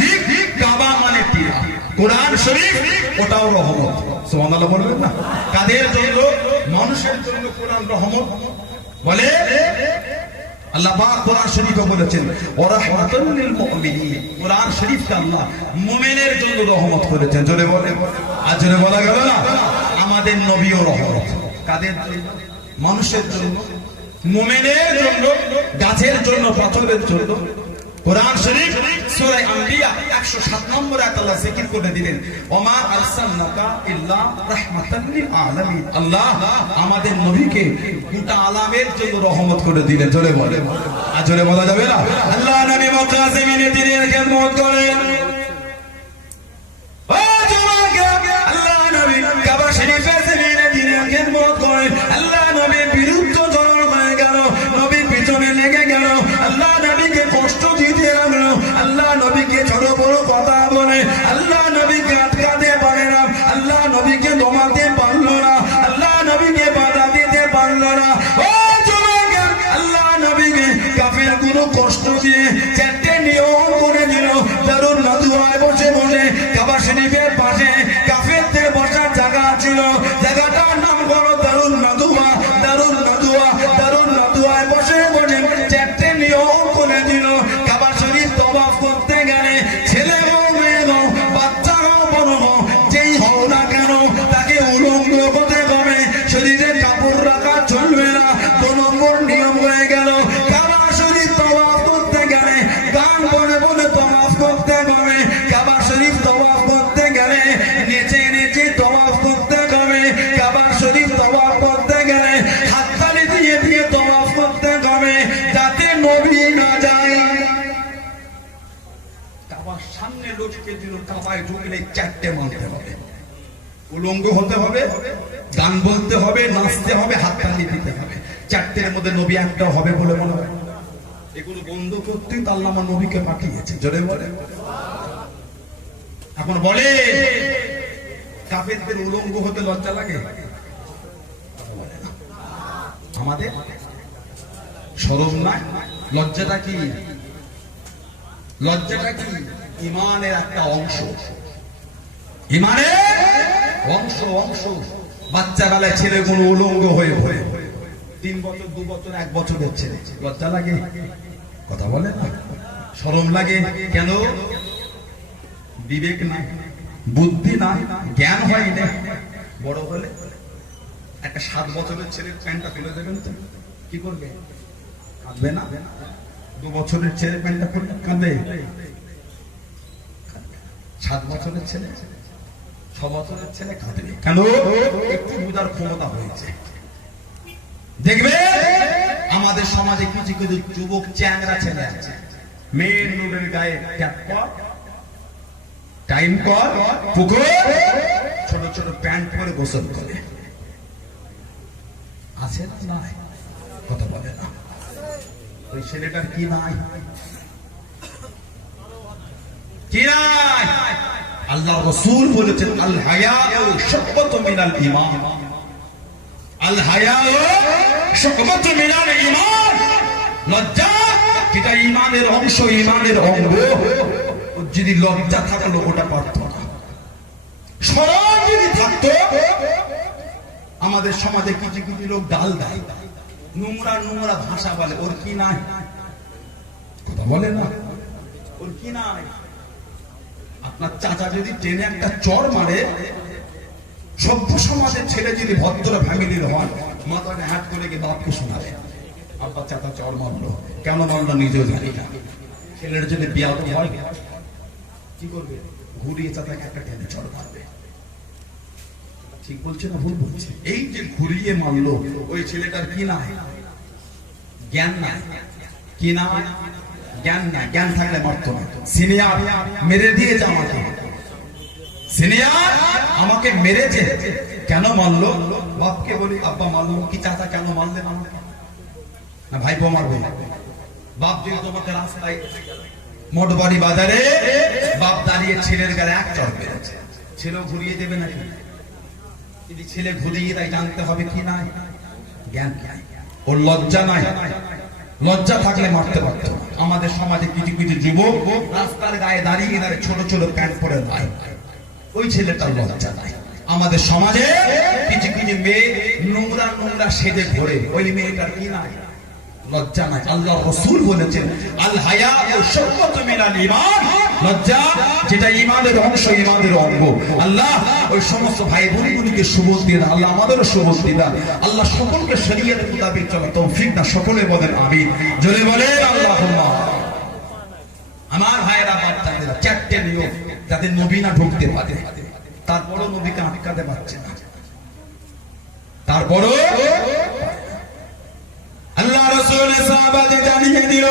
দিক, কাবা মানে টিলা। কোরআন শরীফ ওটাও রহমত, সুবহানাল্লাহ বলবেন না? কাদের জন্য? মানুষের জন্য কোরআন রহমত। বলে আল্লাহ পাক কোরআন শরীফে বলেছেন ওয়া রাহমাতুল লিল মুমিনিন। কোরআন শরীফকে আল্লাহ মুমিনের জন্য রহমত করেছেন, জোরে বলে, আর জোরে বলা গেল না? আমাদের নবীও রহমত। কাদের জন্য? মানুষের জন্য, মুমিনের জন্য, গাছের জন্য, পাথরের জন্য। কোরআন শরীফ সূরা আম্বিয়া 107 নম্বর আয়াত আল্লাহ জিকির করে দিলেন ওমা আরসালনাকা ইল্লা রাহমাতাল লিল আলামিন। আল্লাহ আমাদের নবীকে গোটা আলামের জন্য রহমত করে দিলেন, জোরে বলে, আর জোরে বলা যাবে না? আল্লাহ নবী মক্কা জমিনে দ্বীনের খিদমত করেন। ও যুবক, আল্লাহ নবী কাবা শরীফে জমিনে দ্বীনের খিদমত করেন। আল্লাহ নবীর বিরুদ্ধ জড় হয়ে গেল, নবীর পিছনে লেগে গেল, আল্লাহ নবীকে কষ্ট দিতে লাগলো, আল্লাহ নবীকে ছোট বড় কথা বলে, আল্লাহ নবীকে আটকাতে পারে না, আল্লাহ নবীকে দমাতে পারলো না, আল্লাহ নবীকে বাধা দিতে পারলো না। ও যুবক, আল্লাহ নবীকে কাফের গুলো কষ্ট দিয়ে চারটে নিয়ম করে দিল। দারুন নাদুয়ায় বসে বসে কাবা শরীফের পাশে কাফেরদের বসার জায়গা ছিল, জায়গাটার নাম হলো দারুন নাদুয়া। দারুন নাদুয়া, দারুন নাদুয়ায় বসে বসে চারটে নিয়ম করে দিল। কাবা শরীফ তওয়াফ করতে গেলে ছেলে হোক মেয়ে হোক, বাচ্চা হোক বড় হোক, যেই হোক না কেন তাকে উলঙ্গ হতে হবে, শরীরে কাপড় রাখা চলবে না। 2 নম্বর নিয়ম হয়ে গেল কাবা শরীফ তওয়াফ করতে গেলে গান বলে বলে তওয়াফ করতে হবে। কাবা শরীফ তওয়াফ করতে গেলে নেচে নেচে তওয়াফ করতে হবে। কাবা শরীফ তওয়াফ করতে গেলে হাততালি দিয়ে দিয়ে তওয়াফ করতে হবে, যাতে নবী না যায়। কাবার সামনে লোককে দিল, কাবায় ঢুকলে 4টে মানতে হবে, উলঙ্গ হতে হবে, গান বলতে হবে, নাচতে হবে, হাততালি দিতে হবে। 4টের মধ্যে নবী একটা হবে বলে মনে হয়? এগুলো বন্ধ করতেই তো আল্লাহ আমার নবীকে পাঠিয়েছে, জোরে বলে। এখন বলে কাফেরদের উলঙ্গ হতে লজ্জা লাগে? আমাদের শরম নাই? লজ্জাটা কি? লজ্জাটা কি? ঈমানের একটা অংশ, ঈমানের অংশ। অংশ বাচ্চা বেলায় ছেলেগুলো উলঙ্গ হয়ে হয়ে 3 বছর 2 বছর 1 বছরের ছেলে, লজ্জা লাগে? কথা বলে না? শরম লাগে কেন? বিবেক নাই, বুদ্ধি নাই, জ্ঞান হয় না। বড় হলে একটা 7 বছরের ছেলের প্যান্টটা ফেলে দেবেন তো কি করবে? কাঁদবে না? 2 বছরের ছেলে প্যান্টটা ফেলে কাঁদবে? 7 বছরের ছেলে, 6 বছরের ছেলে কাঁদবে কেন? একটু বুঝার ক্ষমতা হয়েছে। দেখবে আমাদের সমাজে কিছু কিছু যুবক চ্যাংরা ছেলে আছে, মেয়ের নুরের গায়ে ট্যাপ কর, টাইম কর, পুকুর, ছোট ছোট প্যান্ট পরে গোসল করে। আছে না? নাই? কথা বলে না। ওই ছেলেটার কি নাই? কি নাই? আল্লাহ রাসূল বলেছেন আল হায়াউ শুকবাতু মিনাল ঈমান। আল হায়াউ শুকবাতু মিনাল ঈমান। লজ্জা যেটা ঈমানের অংশ, ঈমানের অঙ্গ। যদি লজ্জা থাকলো ওটা পারত না। শরম যদি থাকতো, আমাদের সমাজে কিছু কিছু লোক ডাল দেয়, নোংরা নোংরা ভাষা বলে, ওর কি নাই? কথা বলে না, ওর কি নাই? আপনার চাচা যদি ট্রেনে একটা চর মারে, সভ্য সমাজের ছেলে যদি ভদ্র ফ্যামিলির হয়, মাথায় হাত করে গিয়ে বাপকে শোনাবে, আব্বা চাচা চর মারলো, কেন মারলো নিজেও জানি না। ছেলের যদি বিয়া হয় কি করবে? ঘুরিয়ে চাচাকে একটা ট্রেনে চর মারবে। ঠিক বলছে না ভুল বলছে? এই যে ঘুরিয়ে মারলো, ওই ছেলেটার কি নাই? জ্ঞান নাই। কি নাই? জ্ঞান নাই। জ্ঞান থাকলে মারতো না। সিনিয়র মেরে দিয়েছে আমাকে, সিনিয়র আমাকে মেরেছে, কেন মারলো? বাপকে বলি আব্বা মারলো। কি চাচা কেন মারলেন আমাকে? না ভাইপো মারবে। বাপ যদি তোমাকে রাস্তায় মোটবাড়ি বাজারে বাপ দাঁড়িয়ে ছেলের গায়ে এক চড় মেরেছে, ছেলেও ঘুরিয়ে দেবে নাকি? যদি ছেলে ঘুরিয়ে দেয়, জানতে হবে কি নাই? জ্ঞান নাই। ওর লজ্জা নাই। লজ্জা থাকলে মারতে পারত। আমাদের সমাজে কিছু কিছু যুবক রাস্তার গায়ে দাঁড়িয়ে দাঁড়িয়ে ছোট ছোট প্যান্ট পরে নাই, ওই ছেলেটার লজ্জা নাই। আমাদের সমাজে কিছু কিছু মেয়ে নোংরা নোংরা সেজে ঘোরে, ওই মেয়েটার কি নাই? লজ্জা নাই। আল্লাহ রাসূল বলেছেন আল হায়াউ শুকবাতু মিনাল ঈমান। লজ্জা যেটা ঈমানের অংশ, ঈমানের অঙ্গ। আল্লাহ ওই সমস্ত ভাই বোনগুলিকে সুবল দিয়ে দাও, আল্লাহ আমাদেরও সুবল দিয়ে দাও। আল্লাহ সকলকে শরীয়তের মোতাবেক চলা তৌফিক দাও। সকলে বলেন আমিন, জোরে বলেন আল্লাহুম্মা। আমার ভাইয়েরা বাচ্চাদের চারটে নিয়ম, যাতে নবী না ঢুকতে পারে, তারপরও নবীকে আটকাতে পারছে না। তারপরও আল্লাহ রাসূল সাহাবাদের জানিয়ে দিল,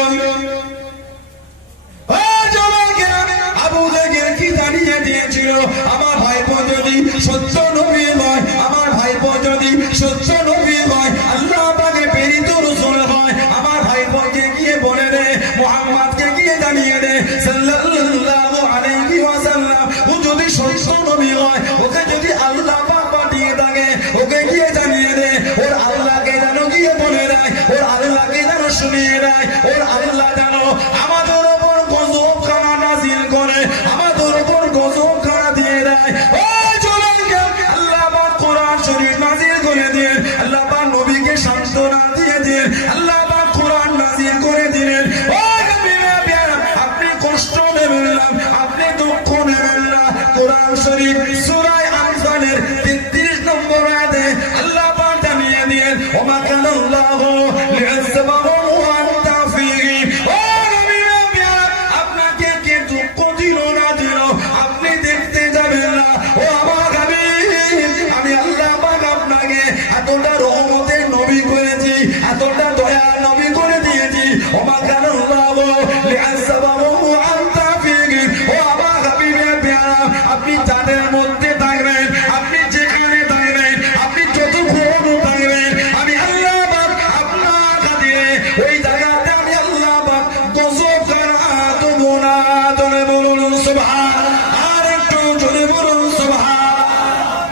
ও জওয়ান আবু জাহেল কি জানিয়ে দিয়েছিল? আমার ভাইপো যদি সত্য নবী হয়, আমার ভাইপো যদি সত্য নবী হয়, আল্লাহ পাকের প্রেরিত রাসূল হয়, আমার ভাইপোকে গিয়ে বলে দে, মুহাম্মদকে গিয়ে জানিয়ে দে সাল্লাল্লাহু আলাইহি ওয়াসাল্লাম, ও যদি সত্য নবী হয়, ওকে যদি আল্লাহ পাক পাঠিয়ে থাকে, ওকে গিয়ে জানিয়ে দে, ওর আল্লাহকে জানো গিয়ে বলে দেয়, ওর আল্লাহকে যেন শুনিয়ে দেয়, ওর আল্লাহ যেন আমাদের উপর গজব খানা নাজিল করে, আমাদের উপর গজব খানা দিয়ে দেয়। ও জোলাইকা আল্লাহ পাক কোরআন শরীফ নাজিল করে দিলেন, আল্লাহ পাক নবীকে সান্ত্বনা দিয়ে দিলেন, আল্লাহ পাক কোরআন নাজিল করে দিলেন। ও নবীরা প্যারা, আপনি কষ্ট নেবেন না, আপনি দুঃখ নেবেন না। কোরআন শরীফ সূরা আনফালের 33 নম্বর আয়াতে আল্লাহ পাক জানিয়ে দিলেন, ওমা কানাল্লাহু লিয়াসবাহুম ওয়া আনতা ফীহিম। ও নবীরা প্যারা, আপনাকে কে দুঃখ দিল না দিল আপনি দেখতে যাবেন না। ও আমার হাবিব, আমি আল্লাহ পাক আপনাকে এতটা রহমতের নবী করেছি, এতটা দয়ার নবী করে দিয়েছি। ওমা কানাল্লাহু লিয়াসবাহুম ওয়া আনতা ফীহিম। ও আমার হাবিবের প্যারা, আপনি যাদের মধ্যে থাকবেন, আপনি যেখানে থাকবেন, আপনি যতক্ষণ থাকবেন, আমি আল্লাহ পাক আপনার খাতিরে ওই জায়গাতে আমি আল্লাহ পাক গজব করা দেব না। জোরে বলুন সুবহান, আর একটু জোরে বলুন সুবহান।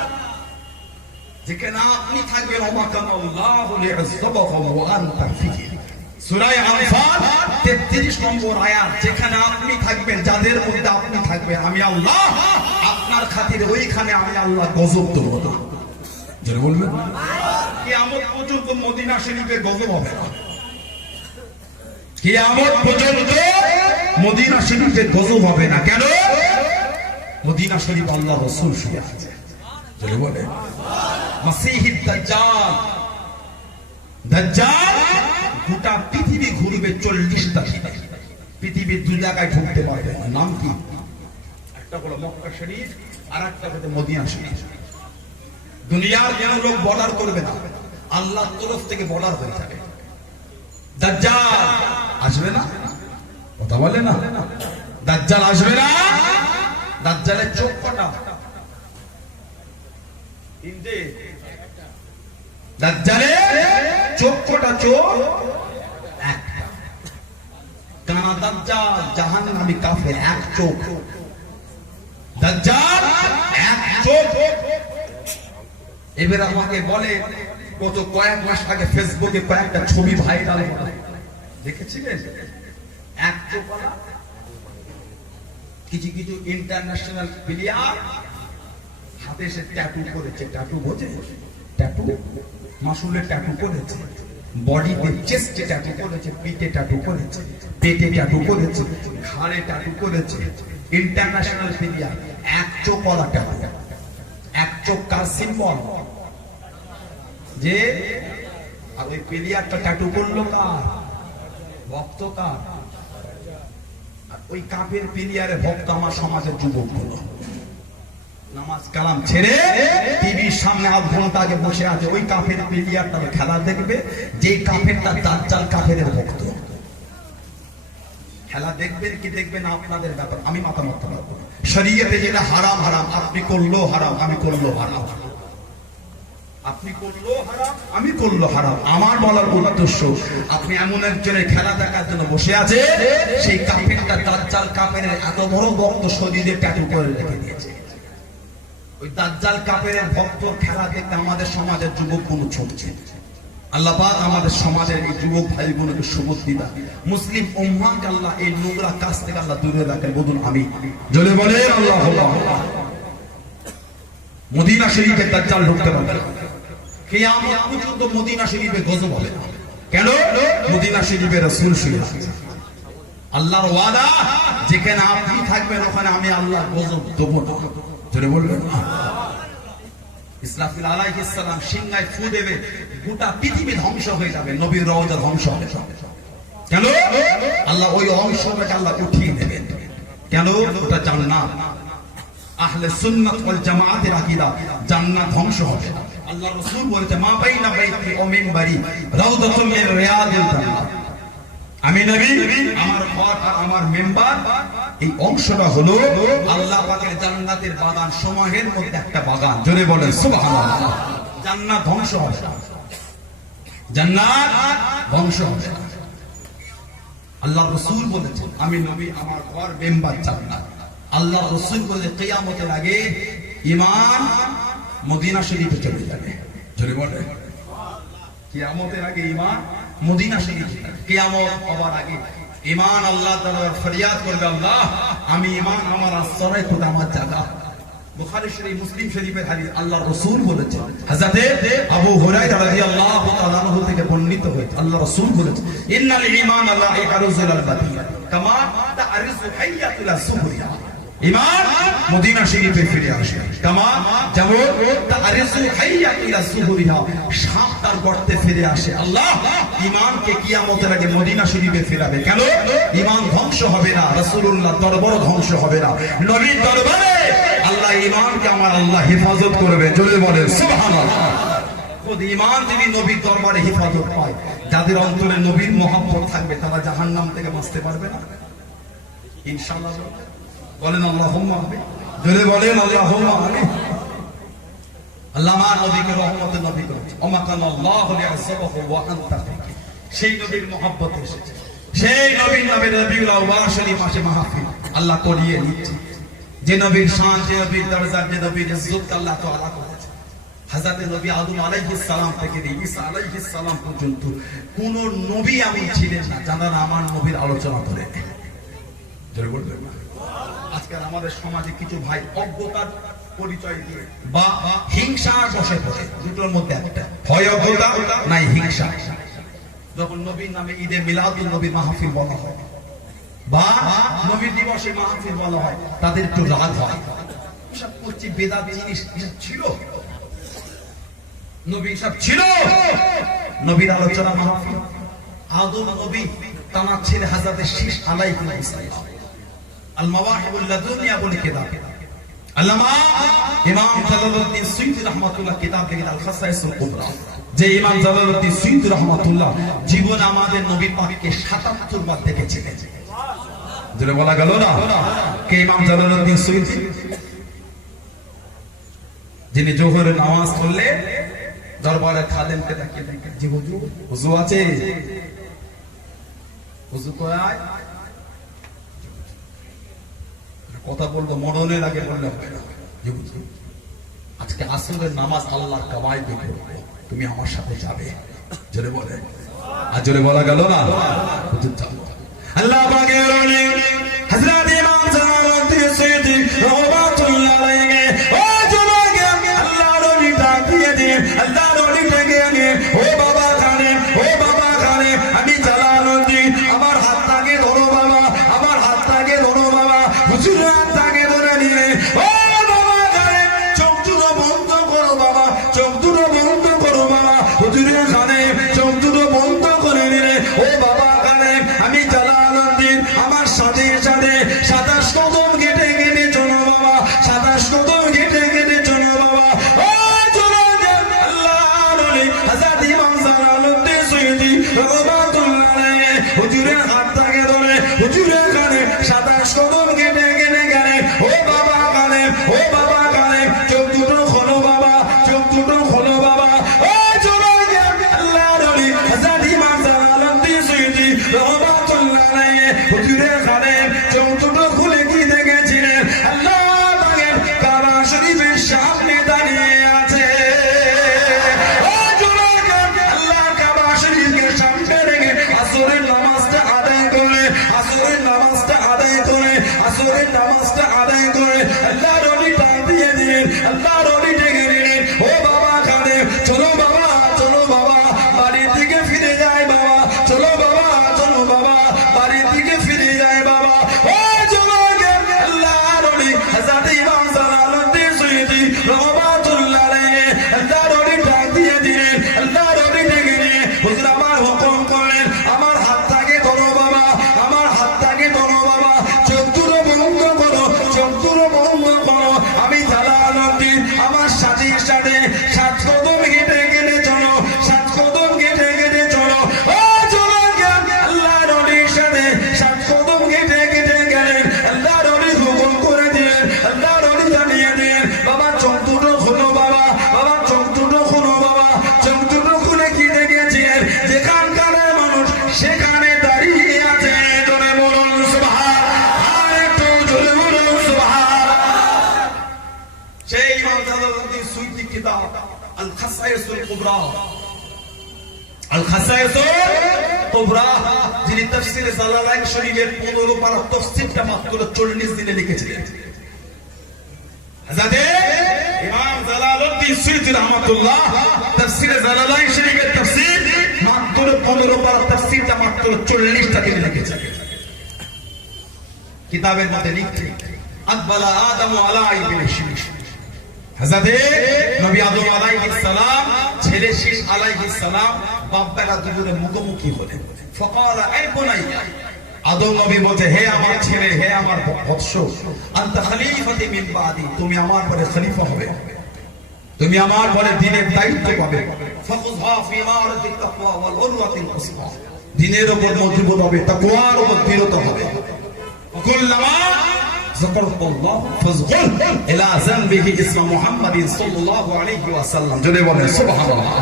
যেখানে আপনি থাকবেন, ওমা কানাল্লাহু লিয়াসবাহুম ওয়া আনতা ফীহিম। সূরা আনফাল 33 নম্বর আয়াত, যেখানে আপনি থাকবেন, যাদের মধ্যে আপনি থাকবেন, আমি আল্লাহ আপনার খাতিরে ওইখানে আমি আল্লাহ গজব দেব না। যারা বলবেন কিয়ামত পর্যন্ত মদিনা শরীফে গজব হবে না, কিয়ামত পর্যন্ত মদিনা শরীফে গজব হবে না। কেন? মদিনা শরীফ আল্লাহ রাসূল শুয়ে আছে। যারা বলে মাসিহিদ দাজ্জাল, দাজ্জাল গোটা পৃথিবী ঘুরবে 40টা দিনে, পৃথিবীর দুই জায়গায় ঢুকতে পারবে না। নাম কি? একটা হলো মক্কা শরীফ, আর একটা হলো মদিনা শরীফ। দুনিয়ার কোন লোক বর্ডার করবে না, আল্লাহর তরফ থেকে বর্ডার হয়ে যাবে। দাজ্জাল আসবে না, কথা বলে না, দাজ্জাল আসবে না। দাজ্জালের চোখ কটা? তিনটে। দাজ্জালের চোখ কটা চোখ একটা, কানা দাজ্জাল জাহান্নামী কাফের এক চোখ, দাজ্জাল এক চোখ। এবার আমাকে বলে গত কয়েক মাস আগে ফেসবুকে কয়েকটা ছবি ভাইরাল দেখেছিলেন, এক চোখওয়ালা কিছু কিছু ইন্টারন্যাশনাল প্লেয়ার হাতে সে ট্যাটু করেছে, ট্যাটু বোঝে, ট্যাটু মাসুলের ট্যাটু করেছে, বডিতে চেস্টে ট্যাটু করেছে, পিঠে ট্যাটু করেছে, পেটে ট্যাটু করেছে, ঘাড়ে ট্যাটু করেছে। ইন্টারন্যাশনাল প্লেয়ার এক চোখওয়ালা ট্যাটু, এক চোখ কার সিম্বল, যে আর ওই প্লেয়ারটা ট্যাটু করলো কার, ভক্ত কার, আর ওই কাফের প্লেয়ারের ভক্ত আমার সমাজের যুবকগুলো নামাজ কালাম ছেড়ে টিভির সামনে আধ ঘন্টা আগে বসে আছে, ওই কাফের প্লেয়ারটা খেলা দেখবে, যে কাফেরটা দাজ্জাল কাফের ভক্ত। খেলা দেখবেন কি দেখবেন আপনাদের ব্যাপার, আমি মাথা মারতে পারবো না। শরীয়তে যেটা হারাম হারাম, আপনি করলো হারাম, আমি করলো হারাম, আপনি করলো হারাম, আমি করলো হারাম। আমার বলার উদ্দেশ্য, আপনি এমন একজনের খেলা দেখার জন্য বসে আছে, সেই কাফেরটা দাজ্জাল কাফের এত বড় ভক্ত শরীরে ট্যাটু করে রেখে দিয়েছে। ওই দাজ্জাল কাফের ভক্তর খেলা দেখতে আমাদের সমাজের যুবকগুলো ছুটছে। আল্লাহ পাক আমাদের সমাজের এই যুবক ভাইগুলোকে সুবুদ্ধি দান, মুসলিম উম্মাহকে আল্লাহ এই নোংরা কাজ থেকে আল্লাহ দূরে রাখেন। বলুন আমিন, জোরে বলেন আল্লাহুম্মা। মদিনা শরীফে দাজ্জাল ঢুকতে পারবে না, কিয়ামত পর্যন্ত মদিনা শরীফে গজব হবে না। কেন? মদিনা শরীফে রাসূল শুয়ে আছে। আল্লাহর ওয়াদা, যেখানে আপনি থাকবেন ওখানে আমি আল্লাহ গজব দেব না। জোরে বলবেন না। ইসরাফিল আলাইহিস সালাম সিংহায় ফু দেবে, গোটা পৃথিবী ধ্বংস হয়ে যাবে, নবীর রওজা ধ্বংস হবে। কেন? আল্লাহ ওই অংশটাকে আল্লাহ উঠিয়ে নেবেন। কেন? ওটা জান্নাত, আহলে সুন্নাত ওয়াল জামাতের আকীদা, জান্নাত ধ্বংস হবে। আল্লাহ রাসূল বলেছে, মা বাইনা বাইতি ওয়া মিনবারি রাউদাতুম মিন রিয়াদিল জান্নাত। আমি নবী, আমার ঘর আর আমার মেম্বার, এই অংশটা হলো আল্লাহ পাকের জান্নাতের বাগান সমূহের মধ্যে একটা বাগান। জোরে বলেন সুবহানাল্লাহ। জান্নাত ধ্বংস হবে না, জান্নাত ধ্বংস হবে না। আল্লাহ রাসূল বলেছেন, আমি নবী, আমার ঘর মেম্বার জান্নাত। আল্লাহ রাসূল বলে, কিয়ামতের আগে ঈমান মদিনা শরীফে চলে যাবে। জোরে বলেন, কিয়ামতের আগে ঈমান মদিনা শরীফে, কিয়ামত হবার আগে ঈমান আল্লাহ তাআলা ফরিয়াদ করবে, আল্লাহ আমি ঈমান আমার আসরে খোদা আমার জায়গা। বুখারী শরীফ, মুসলিম শরীফের হাদিস। আল্লাহ রাসূল বলেছেন, হযরতে আবু হুরায়রা রাদিয়াল্লাহু তাআলা আনহু থেকে বর্ণিত হয়েছে, আল্লাহ রাসূল বলেছেন, ইন্নাল ঈমান লা ইয়ারুজুল বাতিয়া কামা তা'রিজু হাইয়াতুল সুবরিয়া। ঈমান মদিনা শরীফে ফিরে আসে, কামা যেমন তা'রিজু হাইয়াতুল সুবরিয়া, সাপ তার গর্তে ফিরে আসে। আল্লাহ ঈমানকে কিয়ামতের আগে মদিনা শরীফে ফিরাবে। কেন? ঈমান ধ্বংস হবে না, রাসূলুল্লাহ দরবার ধ্বংস হবে না, নবীর দরবারে আল্লাহ ঈমানকে আমার আল্লাহ হেফাজত করবে। জোরে বলেন সুবহানাল্লাহ। খোদ ঈমান যদি নবীর দরবারে হেফাজত পায়, যাদের অন্তরে নবীর মহব্বত থাকবে, তারা জাহান্নাম থেকে বাঁচতে পারবে না ইনশাআল্লাহ। বলেন আল্লাহুম্মা আমিন, জোরে বলেন আল্লাহুম্মা আমিন। আল্লাহ আমার নবীকে রহমতের নবী করেছে, ওমা কানাল্লাহু লিয়াযবাহু ওয়া আনতা ফিহি। সেই নবীর মহব্বত এসেছে, সেই নবীর নামে রবিউল আউয়াল শরীফ মাসে মাহফিল আল্লাহ করিয়ে নিচ্ছে। যে নবীর শান, যে নবীর দরজা, যে নবীর ইজ্জত আল্লাহ তাআলা করেছে। হযরত নবী আদম আলাইহিস সালাম থেকে ঈসা আলাইহিস সালাম পর্যন্ত কোন নবী এমন ছিলেন না যারা আমার নবীর আলোচনা করে। জোরে বলবেন না। আজকাল আমাদের সমাজে কিছু ভাই অজ্ঞতার পরিচয় দিয়ে বা হিংসার বশে পড়ে, দুটোর মধ্যে একটা, হয় অজ্ঞতা নাই হিংসা। যখন নবীর নামে ঈদে মিলাদুন নবী মাহফিল বলা হয় বা নবী দিবসে মাহফিল বলা হয়, তাদের একটু রাগ হয়। সব করছি বেদাত জিনিস ছিল, নবী সব ছিল, নবীর আলোচনা মাহফিল। আদম নবী তার ছেলে হযরত শীশ আলাইহিস সালাম আল মাওয়াহিবুল লাদুনিয়া বলে কিতাব, আল্লামা ইমাম জালালউদ্দিন সুয়ুতী রাহমাতুল্লাহ কিতাব লিখেছেন আল খাসাইসুল কুবরা। যে ইমাম জালালউদ্দিন সুয়ুতী রাহমাতুল্লাহ জীবনে আমাদের নবী পাককে ৭৭ বার দেখেছিলেন। যেটা বলা গেল না, কে ইমাম জালালউদ্দিন সুয়ুতী? যিনি জোহরের নামাজ পড়লে দরবারে খাদেমকে ডাকিয়ে দেখে জি হুজুর ওযু আছে ওযু করায় কথা বলবো মরণের আগে বললে হবে না জি হুজুর আজকে আসরের নামাজ আল্লাহর কাবায় পড়ব তুমি আমার সাথে যাবে জোরে বলে আর জোরে বলা গেল না হুজুর যাবো আল্লাহ পাকের ওলি হযরত ইমাম জালালউদ্দিন সৈয়দী রাহমাতুল্লাহ আলাইহি ও যুবক আল্লাহর ওলি ডাক দিয়ে দিন আল্লাহর ওলি ডেকে আনে ও বাবা খানে আমি জালালউদ্দিন আমার হাতটাকে ধরো বাবা আমার হাতটাকে ধরো বাবা হুজুরের হাতটাকে ধরে নিয়ে ও বাবা খানে চোখ দুটো বন্ধ করো বাবা চোখ দুটো বন্ধ করো বাবা হুজুরের খানে চোখ দুটো বন্ধ করে নিলে ও বাবা খানে আমি জালালউদ্দিন আমার সাথে সাথে 27 কদম কেটে কেটে চলো বাবা 27 কদম কেটে কেটে চলো বাবা ও চলো আল্লাহর ওলি হযরত ইমাম জালালউদ্দিন সৈয়দী রাহমাতুল্লাহ আলাইহি হুজুরের হাতটাকে ধরে হুজুরের কানে 27 কদম কেটে কেটে গেলে ও বাবা কানে চোখ দুটো খোলো বাবা চোখ দুটো খোলো বাবা ও চলো আল্লাহর ওলি হযরত ইমাম জালালউদ্দিন সৈয়দী রাহমাতুল্লাহ আলাইহি হুজুরের কানে চোখ দুটো খুলে কি দেখেছিলেন আল্লাহ পাকের কাবা শরীফের সামনে দাঁড়িয়ে আছে ও যুবক আল্লাহ কাবা শরীফের সামনে রেখে আসরের নামাজটা আদায় করে আল্লাহর ওলি ডাক দিয়ে দিলেন আল্লাহর ওলি ডেকে নিলেন ও বাবা খানে চলো বাবা বাড়ির দিকে ফিরে যায় বাবা চলো বাবা বাড়ির দিকে ফিরে যায় বাবা ও যুবক আল্লাহর ওলি হযরত ইমাম জালালউদ্দিন সৈয়দী রাহমাতুল্লাহ আলাইহি আল্লাহর ওলি ডাক দিয়ে দিলেন আল্লাহর ওলি ডেকে নিয়ে হুজুর আমার হুকুম করলেন আমার হাতটাকে ধরো বাবা আমার হাতটাকে ধরো বাবা চোখ দুটো বন্ধ করো আমি জালালউদ্দিন আমার সাথে সাথে 7 কদম কেটে কেটে চলো 7 কদম কেটে কেটে চলো ও যুবক আল্লাহর ওলির সাথে 7 কদম কেটে কেটে গেলেন আল্লাহর ওলি হুকুম করে দিলেন আল্লাহর ওলি জানিয়ে দিলেন বাবা চোখ দুটো খোলো বাবা চোখ দুটো খোলো বাবা চোখ দুটো খুলে কি দেখেছিলেন যেখানকার মানুষ সেখানে দাঁড়িয়ে আছে জোরে বলুন সুবহান আর একটু জোরে বলুন সুবহান সেই ইমাম জালালউদ্দিন সুয়ুতী কিতাব আল খাসায়েসুল কুবরা যিনি তাফসীরে জালালাইন শরীফের 15 পারা তাফসীরটা মাত্র 40 দিনে লিখেছিলেন হযরত ইমাম জালালউদ্দিন সুয়ুতী রাহমাতুল্লাহ তাফসীরে জালালাইন শরীফের তাফসীর মাত্র 15 পারা তাফসীরটা মাত্র 40টা দিনে লিখেছিলেন কিতাবের মধ্যে লিখতেন আকবালা আদম আলা ইবনে শীশ হযরত নবী আদম আলাইহিস সালাম ছেলে শীশ আলাইহিস সালাম বাপ বেটা দুজনে মুখোমুখি হলেন ফাকালা আই বুনাইয়া আদম নবী বলতে হে আমার ছেলে হে আমার বৎস আনতা খলিফাতি মিন বাদি তুমি আমার পরে খলিফা হবে তুমি আমার পরে দ্বীনের দায়িত্ব পাবে ফাকুযহা ফি মারাতিত তাকওয়া ওয়াল উরওয়াতিল কুসবা দ্বীনের উপর মজবুত হবে তাকওয়ার উপর দৃঢ় হবে কুল্লামা যাকারাল্লাহ ফাযকুর ইলা যানবিহি ইসমা মুহাম্মাদিন সাল্লাল্লাহু আলাইহি ওয়াসাল্লাম জোরে বলেন সুবহানাল্লাহ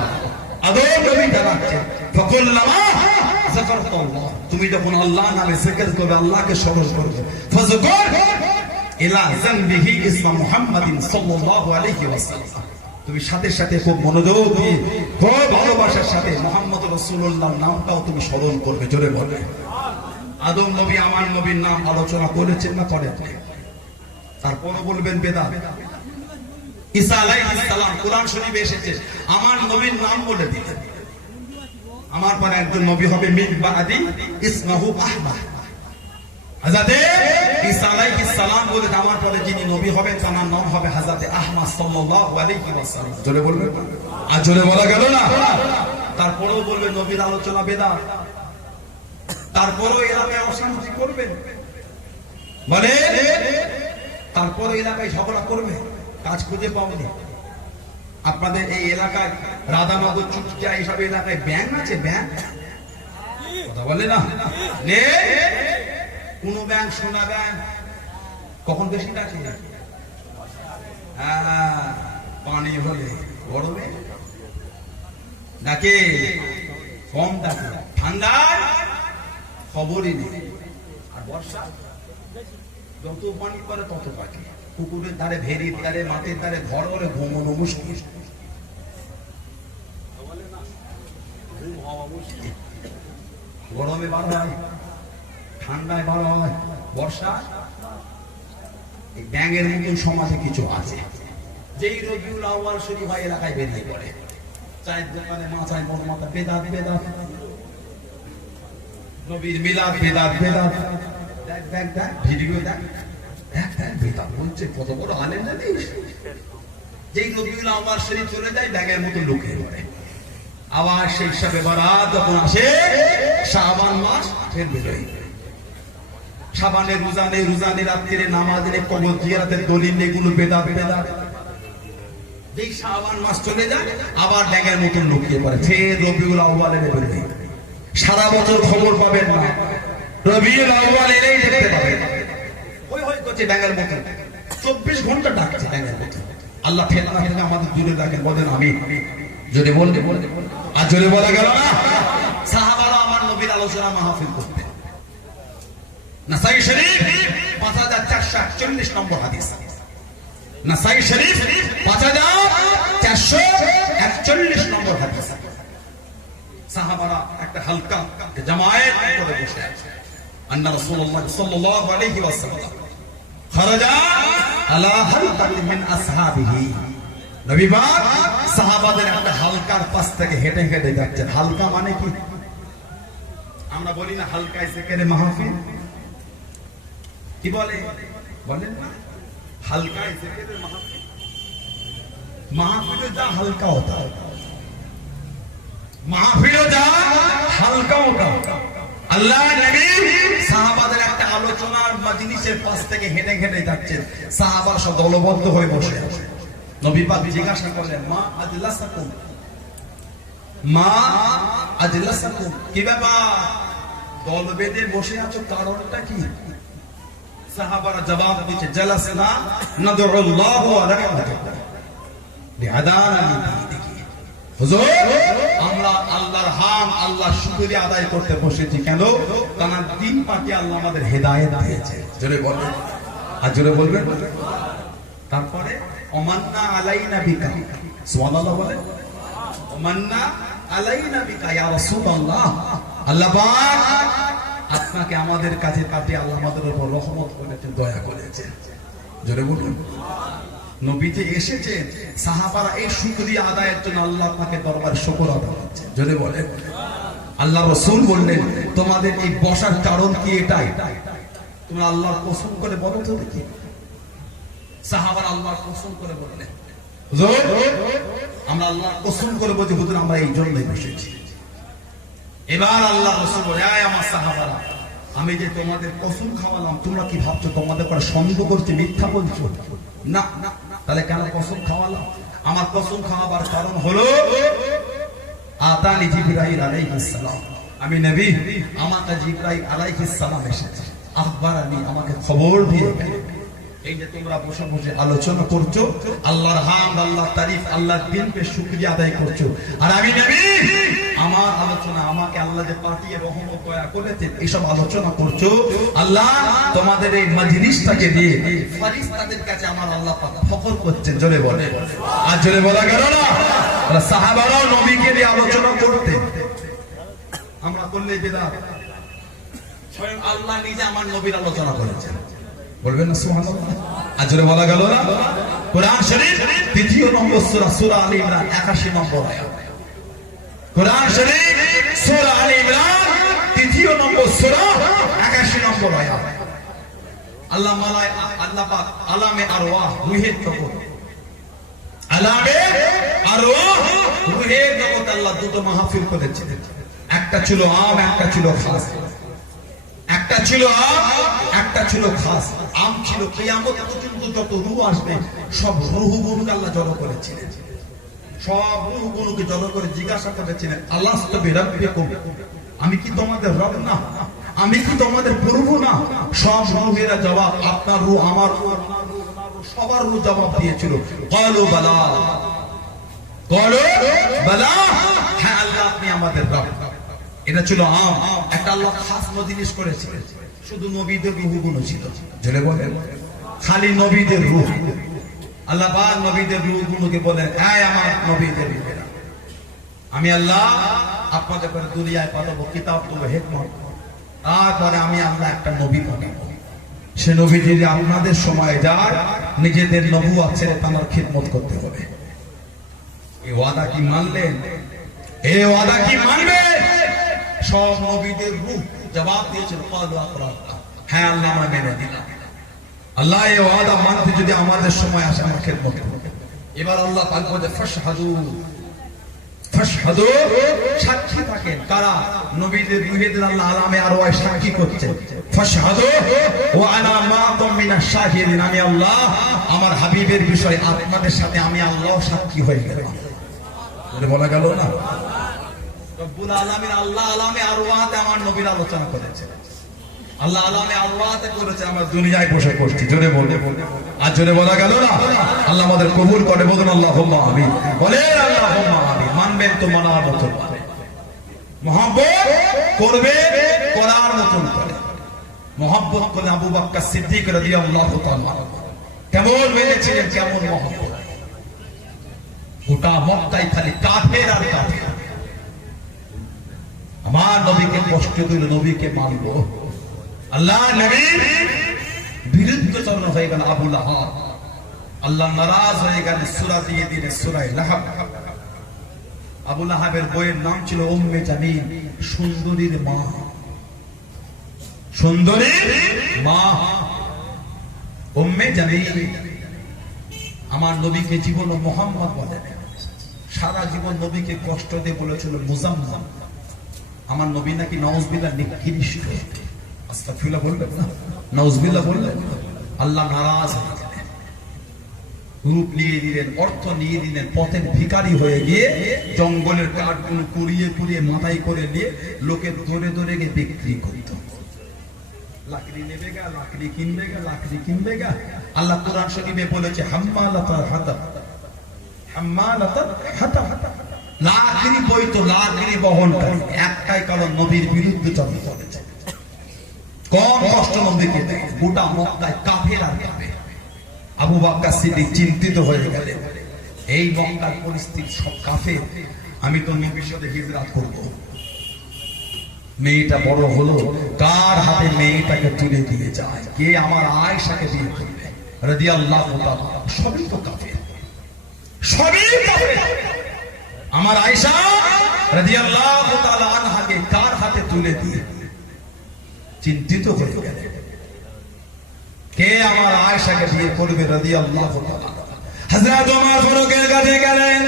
আদম নবী ডাকছে ফাকুল্লামা যাকারাল্লাহ তুমি যখন আল্লাহ নামে জিকির করবে আল্লাহকে স্মরণ করবে ফাযকুর ইলা যানবিহি ইসমা মুহাম্মাদিন সাল্লাল্লাহু আলাইহি ওয়াসাল্লাম তুমি সাথে সাথে খুব মনোযোগ দিয়ে খুব ভালোবাসার সাথে মুহাম্মদ রাসূলুল্লাহর নামটাও তুমি স্মরণ করবে জোরে বলে আদম নবী আমার নবীর নাম আলোচনা করেছেন না করেন তারপরও বলবেন বেদাত ঈসা আলাইহিস সালাম কোরআন শরীফে এসেছে আমার নবীর নাম বলে দিলেন আমার পরে একজন নবী হবে মিন বাদি ইসমহু আহমদ হযরত ঈসা আলাইহিস সালাম বলে আমার পরে যিনি নবী হবেন তার নাম হবে হযরত আহমদ সাল্লাল্লাহু আলাইহি ওয়াসাল্লাম জোরে বলবেন আর জোরে বলা গেল না তারপরেও বলবেন নবীর আলোচনা বেদাত তারপরও এলাকায় অশান্তি করবেন বলে তারপরও এলাকায় ঝগড়া করবে কাজ খুঁজে পাওনি আপনাদের এই এলাকায় রাধানগর চুটিয়া এইসব এলাকায় ব্যাংক আছে ব্যাংক কথা বলে না কোন ব্যাংক সোনা ব্যাংক কখন বেশি ডাকে পানি হলে গরমে নাকি কম থাকে, ঠান্ডায় খবরই নেই। আর বর্ষা যত পানি করে তত পাখি, পুকুরের ধারে, ভেরির ধারে, মাঠের ধারে ঘর করে ঘুমানো মুশকিল। গরমে বার হয়, ঠান্ডায় বার হয়, বর্ষা। এই ব্যাঙের মতন সমাজে কিছু আছে, যেই রবিউল আউয়াল শরীফ হয় এলাকায় বেরিয়ে পড়ে, চায়ের দোকানে মাথায় বড় মাথা বেদাত বেদাত, নবীর মিলাদ বেদাত বেদাত, দেখ দেখ দেখ ভিডিও দেখ দেখ দেখ বেদাত বলছে, কত বড় আলেম জানিস। যেই রবিউল আউয়াল শরীফ চলে যায় ব্যাঙের মতো লুকিয়ে পড়ে। আবার সেই হিসাবে বারাত যখন আসে, শাবান মাস ফের বেরোয়, শাবানের রোজানে, রোজানে রাত্রিরে নামাজে, কবর জিয়ারতের দলিল, এগুলো বেদাত বেদাত। যেই শাবান মাস চলে যায় আবার ব্যাঙের মতন লুকিয়ে পড়ে, ফের রবিউল আউয়ালে বেরোয়। সারা বছর খবর পাবেন না, রবিউল আউয়াল এলেই দেখতে পাবেন হই হই করছে ব্যাঙের মতন, 24 ঘন্টা ডাকছে ব্যাঙের মতন। আল্লাহ ফেতনা থেকে আমাদের দূরে রাখেন, বলেন আমিন। জোরে বলতে আর জোরে বলা গেল না। সাহাবারা আমার নবীর আলোচনা মাহফিল করতেন। নাসাই শরীফ 5441 নম্বর হাদিস, নাসাই শরীফ 5441 নম্বর হাদিস। সাহাবারা একটা হালকা জামায়াত করে বসে আছে। আন্না রাসূলুল্লাহ সাল্লাল্লাহু আলাইহি ওয়াসাল্লাম খারাজা আলা হালকাতিন মিন আসহাবিহি, নবী পাক সাহাবাদের একটা হালকার পাশ থেকে হেঁটে হেঁটে যাচ্ছেন। হালকা মানে কি? আমরা বলি না হালকায় সেখানে মাহফিল, কি বলে বলেন না, হালকায় সেখানে মাহফিল। মাহফিলে যা হালকা হতা, মাহফিলে যা হালকা হতা। আল্লাহ নবী সাহাবাদের একটা আলোচনার মাজলিসের পাশ থেকে হেঁটে হেঁটে যাচ্ছেন, সাহাবারা সব দলবদ্ধ হয়ে বসে আছে। নবী পাক জিজ্ঞাসা করলেন, মা আজলাসাকুম, মা আজলাসাকুম, কি ব্যাপার দল বেঁধে বসে আছো, কারণটা কি? সাহাবারা জবাব দিচ্ছে, জালাসনা নাদউল্লাহ ওয়া রাহমাতুহু বিআদানা লিদিহি। হুজুর, আমরা আল্লাহর হাম, আল্লাহর শুকরিয়া আদায় করতে বসেছি। কেন? কারণ দিন পাকে আল্লাহ আমাদের হেদায়েত দিয়েছে। জোরে বলবেন আর জোরে বলবেন। তারপরে ওমান্না আলাইনা বিকা, সুবহানাল্লাহ বলেন, ওমান্না আলাইনা বিকা ইয়া রাসূলুল্লাহ, আল্লাহ পাক আপনাকে আমাদের কাছে পাঠিয়ে আল্লাহ আমাদের উপর রহমত করেছেন, দয়া করেছেন। জোরে বলুন। নবীজি এসেছেন, সাহাবারা এই শুকরিয়া আদায়ের জন্য আল্লাহ আপনাকে দরবারে শুকর আদায় করছেন। জোরে বলেন। আল্লাহ রাসূল বললেন, তোমাদের এই বসার কারণ কি? এটাই তোমরা আল্লাহর কসম করে বলো তো দেখি। সাহাবারা আল্লাহর কসম করে বললেন, হুজুর আমরা আল্লাহর কসম করে বলছি, হুজুর আমরা এই জন্যই বসেছি। এবার আল্লাহ রাসূল বলে, আয় আমার সাহাবারা, আমি যে তোমাদের কসম খাওয়ালাম, তোমরা কি ভাবছো তোমাদের করে সন্দেহ করছে, মিথ্যা বলছো? না। তাহলে কেন কসম খাওয়ালাম? আমার কসম খাওয়াবার কারণ হলো আতানি জিবরাইল আলাইহিস সালাম, আমি নবী, আমাকে জিবরাইল আলাইহিস সালাম এসেছে, আখবারানি, আমাকে খবর দিয়ে এই যে তোমরা বসে বসে আলোচনা করছো, আল্লাহর হামদ, আল্লাহর তারিফ, আল্লাহর দিনকে শুকরিয়া আদায় করছো, আর আমি নবী আমার আলোচনা, আমাকে আল্লাহ যে পাঠিয়ে রহমত দয়া করেছেন, এইসব আলোচনা করছো, আল্লাহ তোমাদের এই মজলিসটাকে দিয়ে ফেরেশতাদের কাছে আমার আল্লাহ পাক ফখর করছেন। জোরে বলে আর জোরে বলা গেল না। সাহাবারাও নবীকে দিয়ে আলোচনা করতেন, আমরা করলে বেদাত। স্বয়ং আল্লাহ নিজে আমার নবীর আলোচনা করেছেন, বলবেন না সুবহানাল্লাহ? আজরে বলা গেল না। কোরআন শরীফ 3 নম্বর সূরা, সূরা আলে ইমরান 81 নম্বর আয়াত। কোরআন শরীফ সূরা আলে ইমরান 3 নম্বর সূরা 81 নম্বর আয়াত। আল্লাহ পাক আলামে আরওয়াহ, রূহের জগৎ, আলামে আরওয়াহ রূহের জগৎ আল্লাহ দুটো মাহফিল করেছেন। একটা ছিল আম, একটা ছিল খাস। একটা ছিল আম, একটা ছিল খাস। আম ছিল কিয়ামত পর্যন্ত যত রূহ আসবে সব রূহগুলোকে আল্লাহ জড়ো করেছিলেন, সব রূহগুলোকে জড়ো করে জিজ্ঞাসা করেছিলেন, আলাস্তু বিরাব্বিকুম, আমি কি তোমাদের রব না? আমি কি তোমাদের প্রভু না? সব রূহেরা জবাব, আপনার রূহ, আমার রূহ, সবার রূহ জবাব দিয়েছিল, ক্বালু বালা, ক্বালু বালা, হ্যাঁ আল্লাহ আপনি আমাদের রব। এটা ছিল একটা আল্লাহ খাস জিনিস করেছে, শুধু নবীদের রূহগুলো ছিল, জেনে বলেন খালি নবীদের রূহ। আল্লাহ পাক নবীদের রূহগুলোকে বলেন, এই আমার নবীদের রূহেরা, আমি আল্লাহ আপনাদের করে দুনিয়ায় পাঠাবো কিতাব দেবো, হিকমত, তারপরে আমি আল্লাহ একটা নবী পাঠাবো। সে নবী যদি আপনাদের সময় যায়, নিজেদের নবুয়ত ছেড়ে তার খিদমত করতে হবে। এই ওয়াদা কি মানলেন? এই ওয়াদা কি মানবেন? সব নবীদের রূহ জবাব দিয়েছেন, ক্বালু আকরারনা, হ্যাঁ আল্লাহ আমরা মেনে নিলাম। আল্লাহ এই ওয়াদা মানতে যদি আমাদের সময় আসে, আমার খিদমত করবে। এবার আল্লাহ পাক বলে ফাশহাদু, ফাশহাদু, সাক্ষী থাকেন। কারা? নবীদের রূহেদের আল্লাহ আলামে আরওয়াহ সাক্ষী করছে। ফাশহাদু ওয়া আনা মাআকুম মিনাশ শাহিদিন, আমি আল্লাহ আমার হাবিবের বিষয়ে আপনাদের সাথে আমি আল্লাহ সাক্ষী হয়ে গেলাম। এটা বলা গেল না? রব্বুল আলামিন আল্লাহ আলামে আরওয়াতে আমার নবীর আলোচনা করেছে, আল্লাহ আলামে আরওয়াতে করেছে, আমরা দুনিয়ায় বসে করছি। জোরে বলে আর জোরে বলা গেল না? আল্লাহ আমাদের কবুল করে, বলুন আল্লাহুম্মা আমিন। বলেন আল্লাহুম্মা আমিন। মানবেন তো মানার মতন, মহব্বত করবে করার মতন করে। মহব্বত করে আবু বকর সিদ্দিক রাদিয়াল্লাহু তাআলা কেমন মেনেছিলেন, কেমন মহব্বত। গোটা মক্কায় খালি কাফের আর কাফের। আমার নবীকে কষ্ট দিল, নবীকে মানবো, আল্লাহ নবীর বিরুদ্ধে চরণ হয়ে গেল আবু লাহাব। আল্লাহ নারাজ হয়ে গেল, সূরা দিয়ে দিলেন সূরা লাহাব। আবু লাহাবের বইয়ের নাম ছিল উম্মে জামিল, সুন্দরীর মা। সুন্দরীর মা উম্মে জামিল। আমার নবীকে জীবন মোহাম্মদ বলে, সারা জীবন নবীকে কষ্ট দিয়ে বলেছিল মুজাম্মাল। আমার নবী নাকি নাউজুবিল্লাহ নিকৃষ্ট, আস্তাগফিরুল্লাহ বললেন না, নাউজুবিল্লাহ বললেন। আল্লাহ নারাজ হয়ে গেলেন, রূপ নিয়ে দিলেন, অর্থ নিয়ে দিলেন, পথের ভিখারি হয়ে গিয়ে জঙ্গলের কাঠগুলো কুড়িয়ে কুড়িয়ে মাথায় করে নিয়ে লোকের ধরে ধরে গিয়ে বিক্রি করত। লাকড়ি নেবে গা, লাকড়ি কিনবে গা, লাকড়ি কিনবে গা। আল্লাহ কোরআন শরীফে বলেছে হাম্মালাতাল হাতাব, হাম্মালাতাল হাতাব, লাকড়ি বইতো, লাকড়ি বহন করে। একটাই কারণ, নবীর বিরুদ্ধে চলে চলেছে। কম কষ্ট নবীকে দেয়, গোটা মক্কায় কাফের আর কাফের। আবু বকর সিদ্দিক চিন্তিত হয়ে গেলেন, এই মক্কার পরিস্থিতি সব কাফের, আমি তো নবীর সাথে হিজরত করব। মেয়েটা বড় হলো, কার হাতে মেয়েটাকে তুলে দিয়ে যায়? কে আমার আয়েশাকে বিয়ে করবে রাদিয়াল্লাহু তাআলা? সবই তো কাফের, সবই কাফের। আমার আয়েশা রাদিয়াল্লাহু তাআলা আনহাকে কার হাতে তুলে দিয়ে চিন্তিত হয়ে গেলেন, কে আমার আয়েশাকে বিয়ে করবে রাদিয়াল্লাহু তাআলা? হযরত ওমর ফারুকের কাছে গেলেন,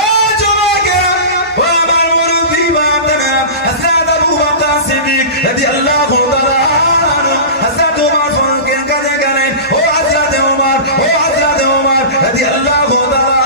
ও যুবকেরা, ও আমার মুরব্বি বাবারা, হযরত আবু বকর সিদ্দিক রাদিয়াল্লাহু তাআলা হযরত ওমর ফারুকের কাছে গেলেন, ও হযরত ওমর, ও হযরত ওমর রাদিয়াল্লাহু তাআলা,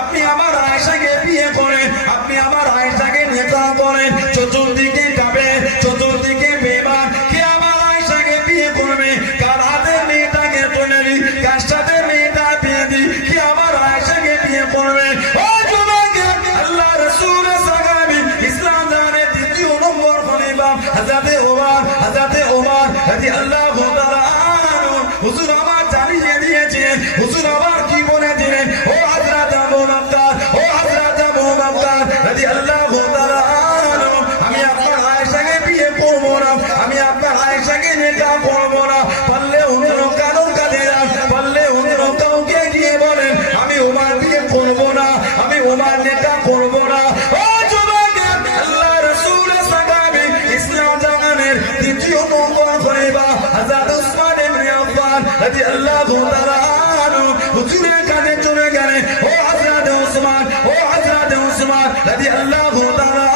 আপনি আমার আয়েশাকে বিয়ে করেন, আপনি আমার আয়েশাকে নিকাহ করেন। চতুর্দিকে কাফের, চতুর্দিকে বেঈমান, কে আমার আয়েশাকে বিয়ে করবে? কার হাতে মেয়েটাকে তুলে দিই, কার সাথে মেয়েটা বিয়ে দিই, কে আমার আয়েশাকে বিয়ে করবে? ও যুবক, আল্লাহ রাসূলের সাহাবী, ইসলাম জানের দ্বিতীয় নম্বর খলিফা হযরত ওমর রাদিয়াল্লাহু তাআলা আনহু, হুজুর আমার জানিয়ে দিয়েছেন, হুজুর আবার কি বলে দিলেন, ও হযরত আবু বকর, ও হযরত আবু বকর রাদিয়াল্লাহু তাআলা আনহু, আমি আপনার আয়েশাকে বিয়ে করব না, আমি আপনার আয়েশাকে নিকাহ করব না। পারলে অন্য কারোর কাছে যান, পারলে অন্য কাউকে গিয়ে বলেন আমি ওমর বিয়ে করব না, আমি ওমর নিকাহ করব না। ও যুবক, আল্লাহ রাসূলের সাহাবী, ইসলাম জাহানের দ্বিতীয় নম্বর খলিফা হযরত উসমান ইবনে আফফান রাদিয়াল্লাহু তাআলা আনহু হুজুরের কাছে চলে গেলেন, ও হযরত উসমান, ও হযরত উসমান রাদিয়াল্লাহু তাআলা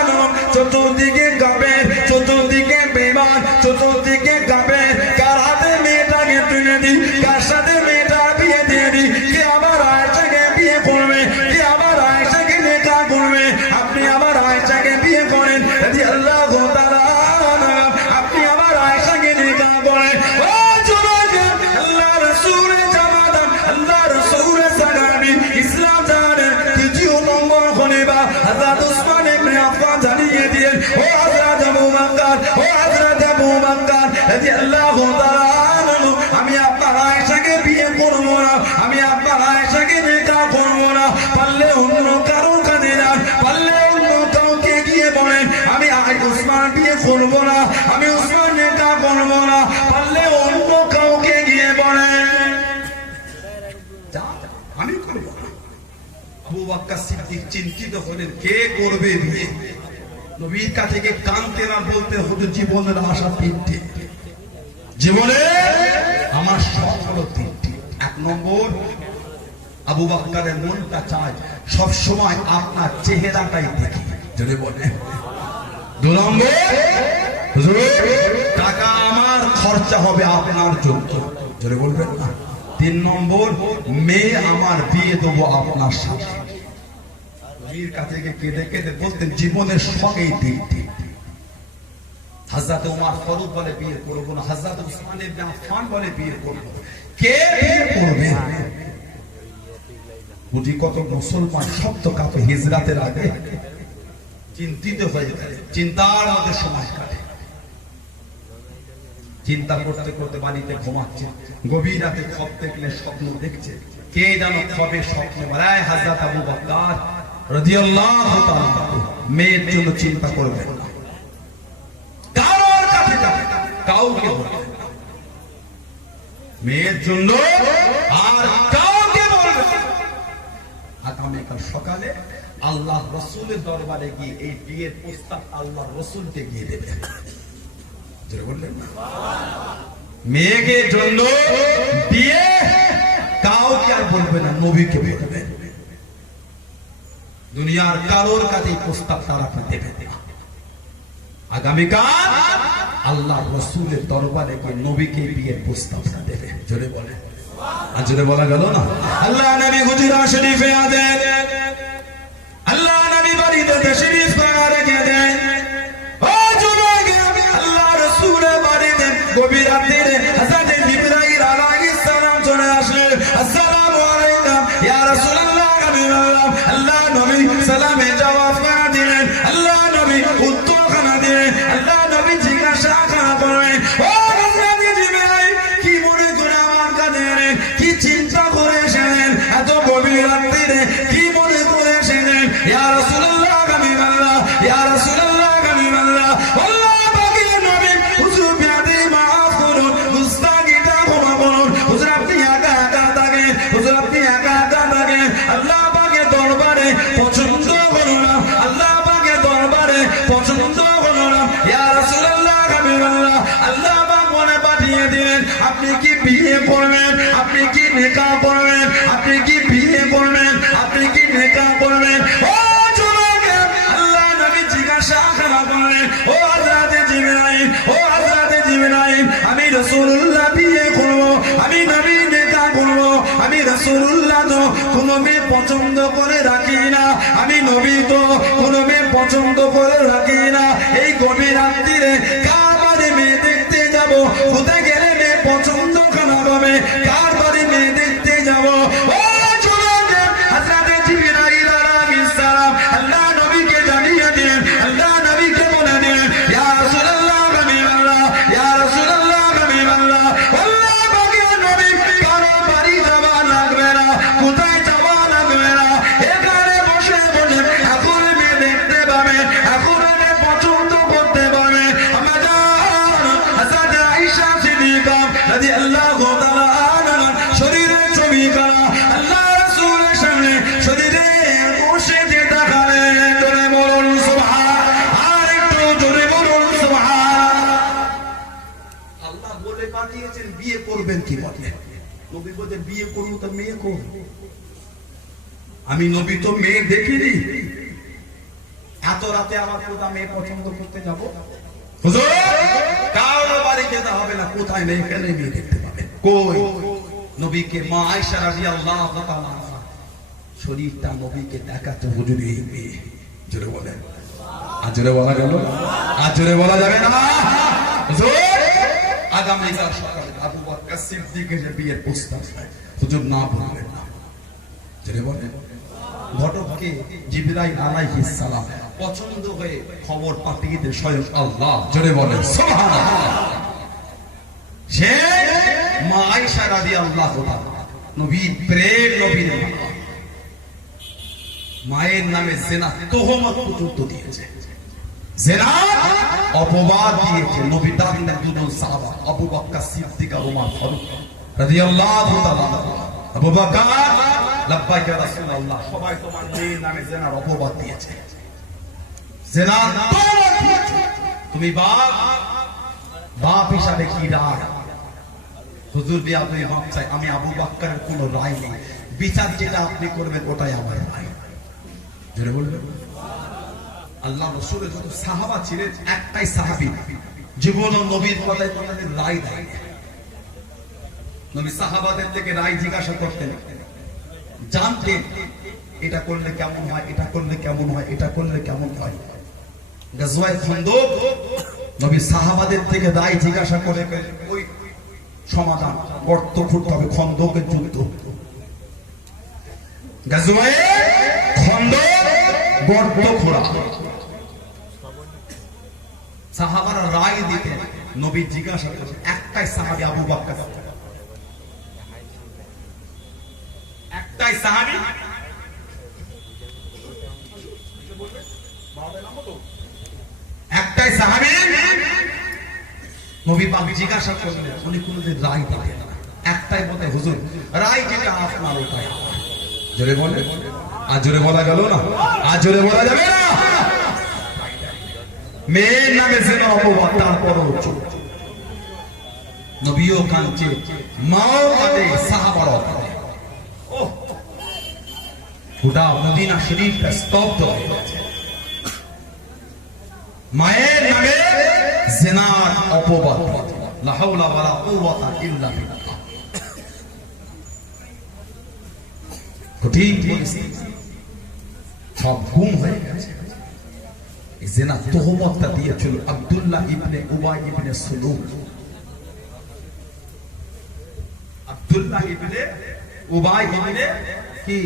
আনহু, চতুর্দিকে কাফের, চতুর্দিকে বেঈমান, চতুর্দিকে কাফের, কার হাতে মেয়েটাকে তুলে দিই, কার সাথে মেয়েটা বিয়ে দিয়ে দিই, কে আমার আয়েশাকে বিয়ে করবে, কে আমার আয়েশাকে নিকাহ করবে? আপনি আমার আয়েশাকে বিয়ে করেন রাদিয়াল্লাহু তাআলা আনহা, আপনি আমার আয়েশাকে নিকাহ করেন। ও যুবক, আল্লাহ রাসূলের জামাত, আল্লাহ রাসূলের সাহাবী, ইসলাম জানের তৃতীয় খলিফা হযরত উসমান ইবনে আফফান জানিয়ে দিলেন, ও হযরত আবু বকর, ও হযরত আবু বকর রাদিয়াল্লাহু তাআলা আনহু, আমি আপনার আয়েশাকে বিয়ে করব না, আমি আপনার আয়েশাকে নিকাহ করব না। পারলে অন্য কারো কাছে যান, পারলে অন্য কাউকে গিয়ে বলেন আমি উসমান বিয়ে করব না, আমি উসমান নিকাহ করব না। পারলে অন্য কাউকে গিয়ে বলেন আমি করব না। আবু বকর সিদ্দিক চিন্তিত হলেন, কে করবে বিয়ে? নবীর কাছে গিয়ে কাঁদতেন আর বলতে, হুজুর জীবনের আশা তিনটি, জীবনে আমার শখ হলো তিনটি। এক নম্বর, আবু বকরের মনটা চায় সব সময় আপনার চেহারাটাই দেখি, যদি বলে। দু নম্বর, হুজুর টাকা আমার খরচা হবে আপনার জন্য, যদি বলবেন না। তিন নম্বর, মেয়ে আমার বিয়ে দেবো আপনার সাথে। নবীর কাছে গিয়ে কেঁদে কেঁদে বলতেন জীবনের শখ এই তিনটি। হযরত ওমর ফারুক বলে বিয়ে করব না, হযরত উসমান ইবনে আফফান বলে বিয়ে করব। কে বিয়ে করবে? বুঝি কত মুসলমান শব্দ কাপে হিজরাতের আগে চিন্তিত হয়ে গেছে, চিন্তার মধ্যে সময় কাটে। চিন্তা করতে করতে বাড়িতে ঘুমাচ্ছে, গভীর রাতে খব দেখলে স্বপ্ন দেখছে। কে যেন খবে স্বপ্ন বলে, হযরত আবু বকর রাদিয়াল্লাহু তাআলা মেয়ের জন্য চিন্তা করবেন না, কারোর কাছে যাবে কাউকে বলবেন না, মেয়ের জন্য আর কাউকে বলবেন না। আগামীকাল সকালে আল্লাহ রসুলের দরবারে গিয়ে এই বিয়ের প্রস্তাব আল্লাহ রসুলকে গিয়ে দেবেন, বললেন না। মেয়েকে জন্য বিয়ে কাউকে আর বলবে না, নবীকে বলবেন। দুনিয়ার কারোর কাছে প্রস্তাব তারা দেবেন না। আগামীকাল আল্লাহ রসুলের দরবারে গিয়ে নবীকে বিয়ের প্রস্তাবটা দেবে, জোরে বলে। আর জোরে বলা গেল না। আল্লাহ নবী হুজরা শরীফে আছেন, আল্লাহ নবী বাড়িতে তশরীফ করে রেখে দেন। ও যুবক, আল্লাহ রাসূলের বাড়িতে গভীর রাতে হযরত জিবরাইল আলাইহিস সালাম চলে আসলেন। আসসালামু আলাইকুম ইয়া রাসূলুল্লাহ, আল্লাহ নবী সালামে জবাব করে দিলেন, আল্লাহ নবী উত্তর খানা দিলেন। আল্লাহ নবী জিজ্ঞাসা করলেন, ও হযরত জিবরাইল, কি মনে করে আমার কাছে এলেন? কি চিন্তা করে এসেছেন এত গভীর রাতে? কি মনে করে এসেছেন? ইয়া রাসূলুল্লাহ, আমি আল্লাহ, ইয়া রাসূলুল্লাহ, আমি আল্লাহ। আল্লাহ পাকের নবী, হুজুর বিয়াদি মাফ করুন, গুস্তাখিটা ক্ষমা করুন। হুজুর আপনি একা একা থাকেন, হুজুর আপনি একা একা থাকেন। আল্লাহ পাকের দরবারে পছন্দ করুন না, আল্লাহ পাকের দরবারে পছন্দ করুন না। ইয়া রাসূলুল্লাহ, আমি আল্লাহ। আল্লাহ পাক মনে পাঠিয়ে দিলেন, আপনি কি বিয়ে করবেন? আপনি কি নিকাহ করবেন? আপনি কি বিয়ে করবেন? আপনি কি নিকাহ করবেন? ও যুবক, আল্লাহ নবী জিজ্ঞাসা করলেন, ও হযরত জিবরাইল, ও হযরত জিবরাইল, আমি রাসূলুল্লাহ বিয়ে করব, আমি নবী নিকাহ করব। আমি রাসূলুল্লাহ তো কোনো মেয়ে পছন্দ করে রাখি না, আমি নবী তো কোনো মেয়ে পছন্দ করে রাখি না। এই গভীর রাত্রিরে কার বাড়ি মেয়ে দেখতে যাব? কোথায় গেলে মেয়ে পছন্দ কেনা পাবে? কার বাড়ি মেয়ে দেখতে যাব? ও যুবক, হযরত জিবরাইল আলাইহিস সালাম আল্লাহ নবীকে জানিয়ে দিলেন, আল্লাহ নবীকে বলে দিলেন, ইয়া রাসূলুল্লাহ, আমি আল্লাহ, ইয়া রাসূলুল্লাহ, আমি আল্লাহ। আল্লাহ পাকের নবী, কারো বাড়ি যাওয়া লাগবে না, কোথায় যাওয়া লাগবে না, এখানে বসে বসে এখন মেয়ে দেখতে পাবে, এখন মেয়ে পছন্দ করতে পারবে। আমাদের হযরত আয়েশা সিদ্দিকা রাদিয়াল্লাহু তাআলা আনহা শরীরের ছবি করা আল্লাহ রাসূলের সামনে শরীরে বসে দেখালেন। জোরে বলুন সুবহান, আর একটু জোরে বলুন সুবহান। আল্লাহ বলে পাঠিয়েছেন বিয়ে করবেন কি বলে? নবী বলে বিয়ে করব তো মেয়ে করব। আমি নবী তো মেয়ে দেখিনি, এত রাতে আমার কোথা মেয়ে পছন্দ করতে যাব? হুজুর কারো বাড়ি যেতে হবে না, কোথায় মেয়ে এখানে মেয়ে দেখতে পাবেন। কই? নবীকে মা আয়েশা রাদিয়াল্লাহু তাআলা শরীরটা নবীকে দেখাতে, হুজুর এই মেয়ে। জোরে বলেন, আর জোরে বলা গেল? আর জোরে বলা যাবে না? হুজুর আগামীকাল সকালে আবু বকর সিদ্দিকের বিয়ের প্রস্তাব, হুজুর না বলবেন না, জোরে বলেন। ঘটককে জিবরাইল আলাইহিস সালাম পছন্দ হয়ে খবর পাঠিয়ে দেন স্বয়ং আল্লাহ। জোরে বলেন সুবহানাল্লাহ। সে মা আয়েশা রাদিয়াল্লাহু তাআলা নবীর প্রেম, নবীর মায়ের নামে জিনা তোহমত পর্যন্ত দিয়েছে, জিনা অপবাদ দিয়েছে। নবী ডাক দেন দুজন সাহাবা আবু বকর সিদ্দিক আর ওমর ফারুক রাদিয়াল্লাহু তাআলা। আবু বকর লাব্বাইক ইয়া রাসূলুল্লাহ, সবাই তোমার মেয়ের নামে জিনার অপবাদ দিয়েছে, জিনা তোহমত দিয়েছে। তুমি বাপ হিসাবে কি রায়? হুজুর দিয়ে আপনি বাপ চাই, আমি আবু বকরের কোনো রায় নেই, বিচার যেটা আপনি করবেন ওটাই আমার রায়। জোরে বলবেন। আল্লাহ রাসূলের যত সাহাবা ছিলেন, একটাই সাহাবী জীবন ও নবীর কথায় কোনদিন রায় দেয়। নবী সাহাবাদের থেকে রায় জিজ্ঞাসা করতেন, জানতেন এটা করলে কেমন হয়, এটা করলে কেমন হয়, এটা করলে কেমন হয়। গাজওয়ায়ে খন্দক নবী সাহাবাদের থেকে রায় জিজ্ঞাসা করে ওই সমাধান গর্ত খুঁড়তে হবে, খন্দকের যুদ্ধ। গাজওয়ায়ে খন্দক গর্ত খোঁড়া, সাহাবারা রায় দিতেন, নবী জিজ্ঞাসা করেন। একটাই সাহাবী আবু বকর, একটাই সাহাবী একটাই সাহাবী নবী পাক জিজ্ঞাসা করলেন, উনি কোনদিন রায় দিতেন না। একটাই বলে, হুজুর রায় যেটা আপনার ওটাই। জোরে বলে, আর জোরে বলা গেল না, আর জোরে বলা যাবে না। মেয়ের নামে জিনা অপবাদ, তারপরও চুপ। নবীও কাঁদছে, মাও কাঁদে, সাহাবারাও কাঁদে। ওহ, গোটা মদিনা শরীফটা স্তব্ধ হয়ে গেছে। মায়ের নামে জিনার অপবাদ, লা হাওলা ওয়ালা কুওয়াতা ইল্লা বিল্লাহ। কঠিন পরিস্থিতি, সব গুম হয়ে গেছে। জিনা তোহমতটা দিয়েছিল আব্দুল্লাহ ইবনে উবাই ইবনে সুলুল। আব্দুল্লাহ ইবনে উবাই ইবনে কি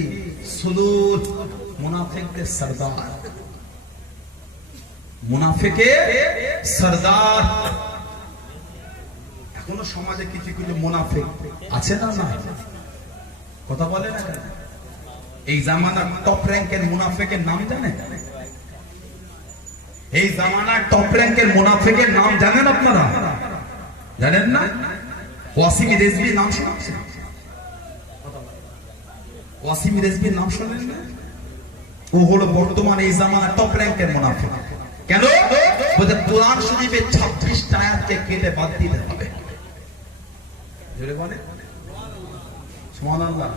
সুলুল, মুনাফিকদের সরদার, মুনাফিকের সরদার। এখনো সমাজে কিছু কিছু মুনাফিক আছে না? না, কথা বলে না। এই জামানার টপ র্যাঙ্কের মুনাফিকের নাম জানেন? এই জামানার টপ র্যাঙ্কের মুনাফিকের নাম জানেন আপনারা? জানেন না? ওয়াসিম রিজভী নাম শুনেছেন? ওয়াসিম রিজভীর নাম শুনলেন না? ও হলো বর্তমানে এই জামানার টপ র্যাঙ্কের মুনাফিক। কেন? বলে কোরআন শরীফের 26টা আয়াতকে কেটে বাদ দিতে হবে। জোরে বলে সুবহানাল্লাহ।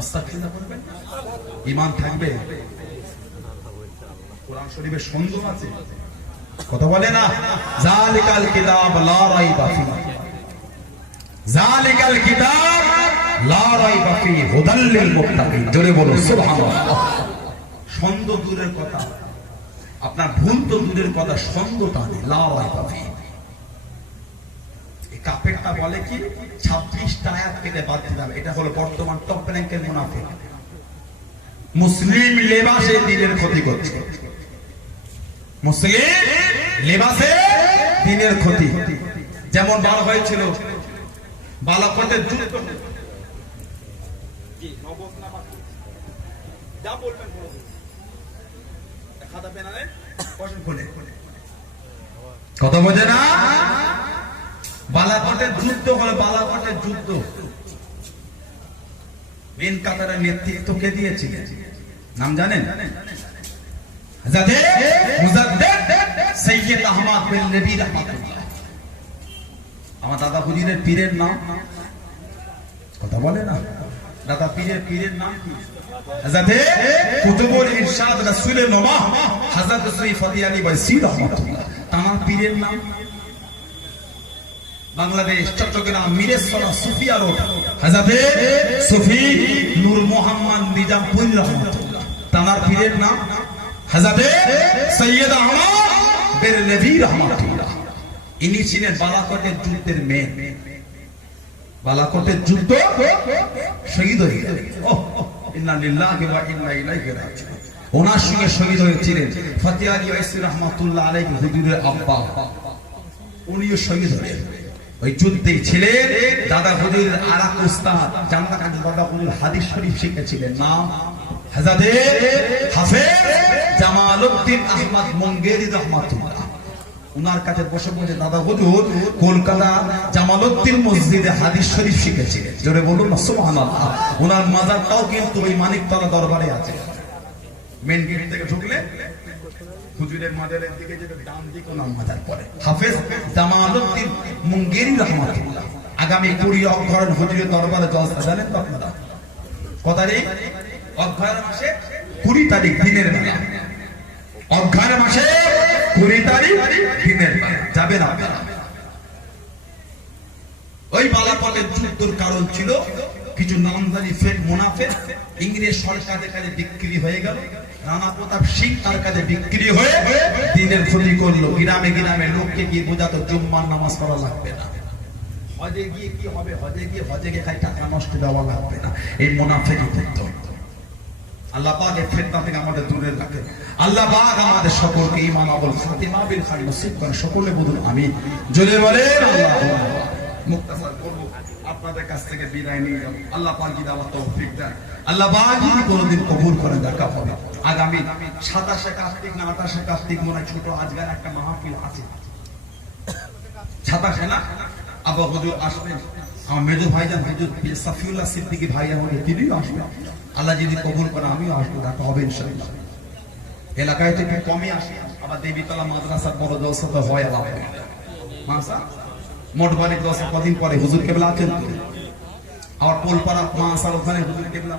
আস্তাগফিরুল্লাহ বলবেন, ঈমান থাকবে। কোরআন শরীফের সন্দেহ আছে, কথা বলে না। যালিকাল কিতাব লা রাইবা ফিহি, যালিকাল কিতাব লা রাইবা ফিহি হুদাল লিল মুত্তাকিন। জোরে বলো সুবহানাল্লাহ। সন্দেহ দূরের কথা, আপনার ভুল তো দূরের কথা, সন্দেহটা নেই। লা রাইবা ফিহি, এই কাফেরটা বলে কি 26টা আয়াত কেটে বাদ দিতে হবে। এটা হলো বর্তমান টপ র্যাঙ্কের মুনাফিক। মুসলিম লেবাসে দিনের ক্ষতি করছে, মুসলিম লেবাসে দিনের ক্ষতি। যেমন বার হয়েছিল বালাকোটের যুদ্ধ, কথা বোঝে না? বালাকোটের যুদ্ধ হলো, বালাকোটের যুদ্ধ মেন কাতারের নেতৃত্ব কে দিয়েছিলেন নাম জানেন? হযরত মুজাদ্দিদ সৈয়দ আহমদ বিন নবী রাহমাতুল্লাহ। আমার দাদা হুজুরের পীরের নাম, কথা বলে না। দাদা পীরের নাম কি? হযরত কুতুবুল ইরশাদ রাসূল নবাহ হযরত সৈয়দ আলী বাইসি রাহমাতুল্লাহ। তামাম পীরের নাম বাংলাদেশ চট্টগ্রাম মিরেশ্বরা সুফিয়া রোড হযরত সুফি নূর মোহাম্মদ নিজামপুর রাহমাতুল্লাহ। তামার পীরের নাম হযরত সৈয়দ আহমদ বিন নবী রাহমাতুল্লাহ। ইনি ছিলেন বালাকোটের যুদ্ধের মেন। বালাকোটের যুদ্ধ শহীদ হয়ে গেলেন। ইন্না লিল্লাহি ওয়া ইন্না ইলাইহি রাজিউন। ওনার সঙ্গে শহীদ হয়েছিলেন ফাতিয়া আলী ওয়াইসি রাহমাতুল্লাহ আলাইহি হুজুরের আব্বা, উনিও শহীদ হলেন ওই যুদ্ধেই ছিলেন। দাদা হুজুরের আরেক উস্তাদ জানতা কাজী দাদা হুজুর হাদিস শরীফ শিখেছিলেন, নাম হাজাদে হাফেজ জামালউদ্দিন আহমদ মুঙ্গেরি রাহমাতুল্লাহ। উনার কাছে বসে বসে দাদা হুজুর কলকাতা জামালউদ্দিন মসজিদে হাদিস শরীফ শিখেছিলেন। জোরে বলুন সুবহানাল্লাহ। উনার মাজারটাও কিন্তু ওই মানিকতলা দরবারে আছে। মেন গেট থেকে ঢুকলে হুজুরের মাজারের দিকে যেতে ডান দিকে ওনার মাজার পড়ে, হাফেজ জামালউদ্দিন মুঙ্গেরি রাহমাতুল্লাহ। আগামী 20 অগ্রহায়ণ হুজুরের দরবারে জলসা, জানেন তো আপনারা? কত তারিখ? অগ্রহায়ণ মাসে 20 তারিখ দিনের বেলা। অগ্রহায়ণ মাসে 20 তারিখ দিনের বেলা যাবেন আপনারা। ওই বালাপটের যুদ্ধের কারণ ছিল কিছু নামধারী ফেক মুনাফিক ইংরেজ সরকারের কাছে বিক্রি হয়ে গেল। রানা প্রতাপ সিং তার কাছে বিক্রি হয়ে দিনের ক্ষতি করলো। গ্রামে গ্রামে লোককে গিয়ে বোঝাতো জুম্মার নামাজ পড়া লাগবে না, হজে গিয়ে কি হবে, হজে গিয়ে খাই টাকা নষ্ট দেওয়া লাগবে না। এই মুনাফিকই করতো। আল্লাহ পাক এই ফিতনা থেকে আমাদের দূরে রাখে। আল্লাহ পাক আমাদের সকলকে ঈমান আমল খাতিমা বিল খায়র নসিব করেন। সকলে বলুন আমিন। জোরে বলেন আল্লাহুম্মা। মুক্তাসার করব, আপনাদের কাছ থেকে বিদায় নিয়ে যাব। আল্লাহ পাক যদি আমার তৌফিক দেন, আল্লাহ পাক যদি কোনদিন কবুল করে দেখা হবে। আগামী 27 কার্তিক না 28 কার্তিক মনে ছোট আজকের একটা মাহফিল আছে। 27 না আবু হুজুর আসবেন, আমার মেজো ভাইজান হুজুর সাফিউল্লাহ সিদ্দিকী ভাই আমাদের তিনিও আসবেন। আল্লাহ যদি কবুল করে আমিও আসবো, দেখা হবে ইনশাআল্লাহ। এলাকায় থেকে কমই আসে, আবার দেবীতলা মাদ্রাসার বড় জলসা তো হয়। আলহামদুলিল্লাহ মাসা মোটবাড়ি জলসা কদিন পরে হুজুর কেবলা আছেন তো, আবার পোলপাড়া মাসার ওখানে হুজুর কেবলা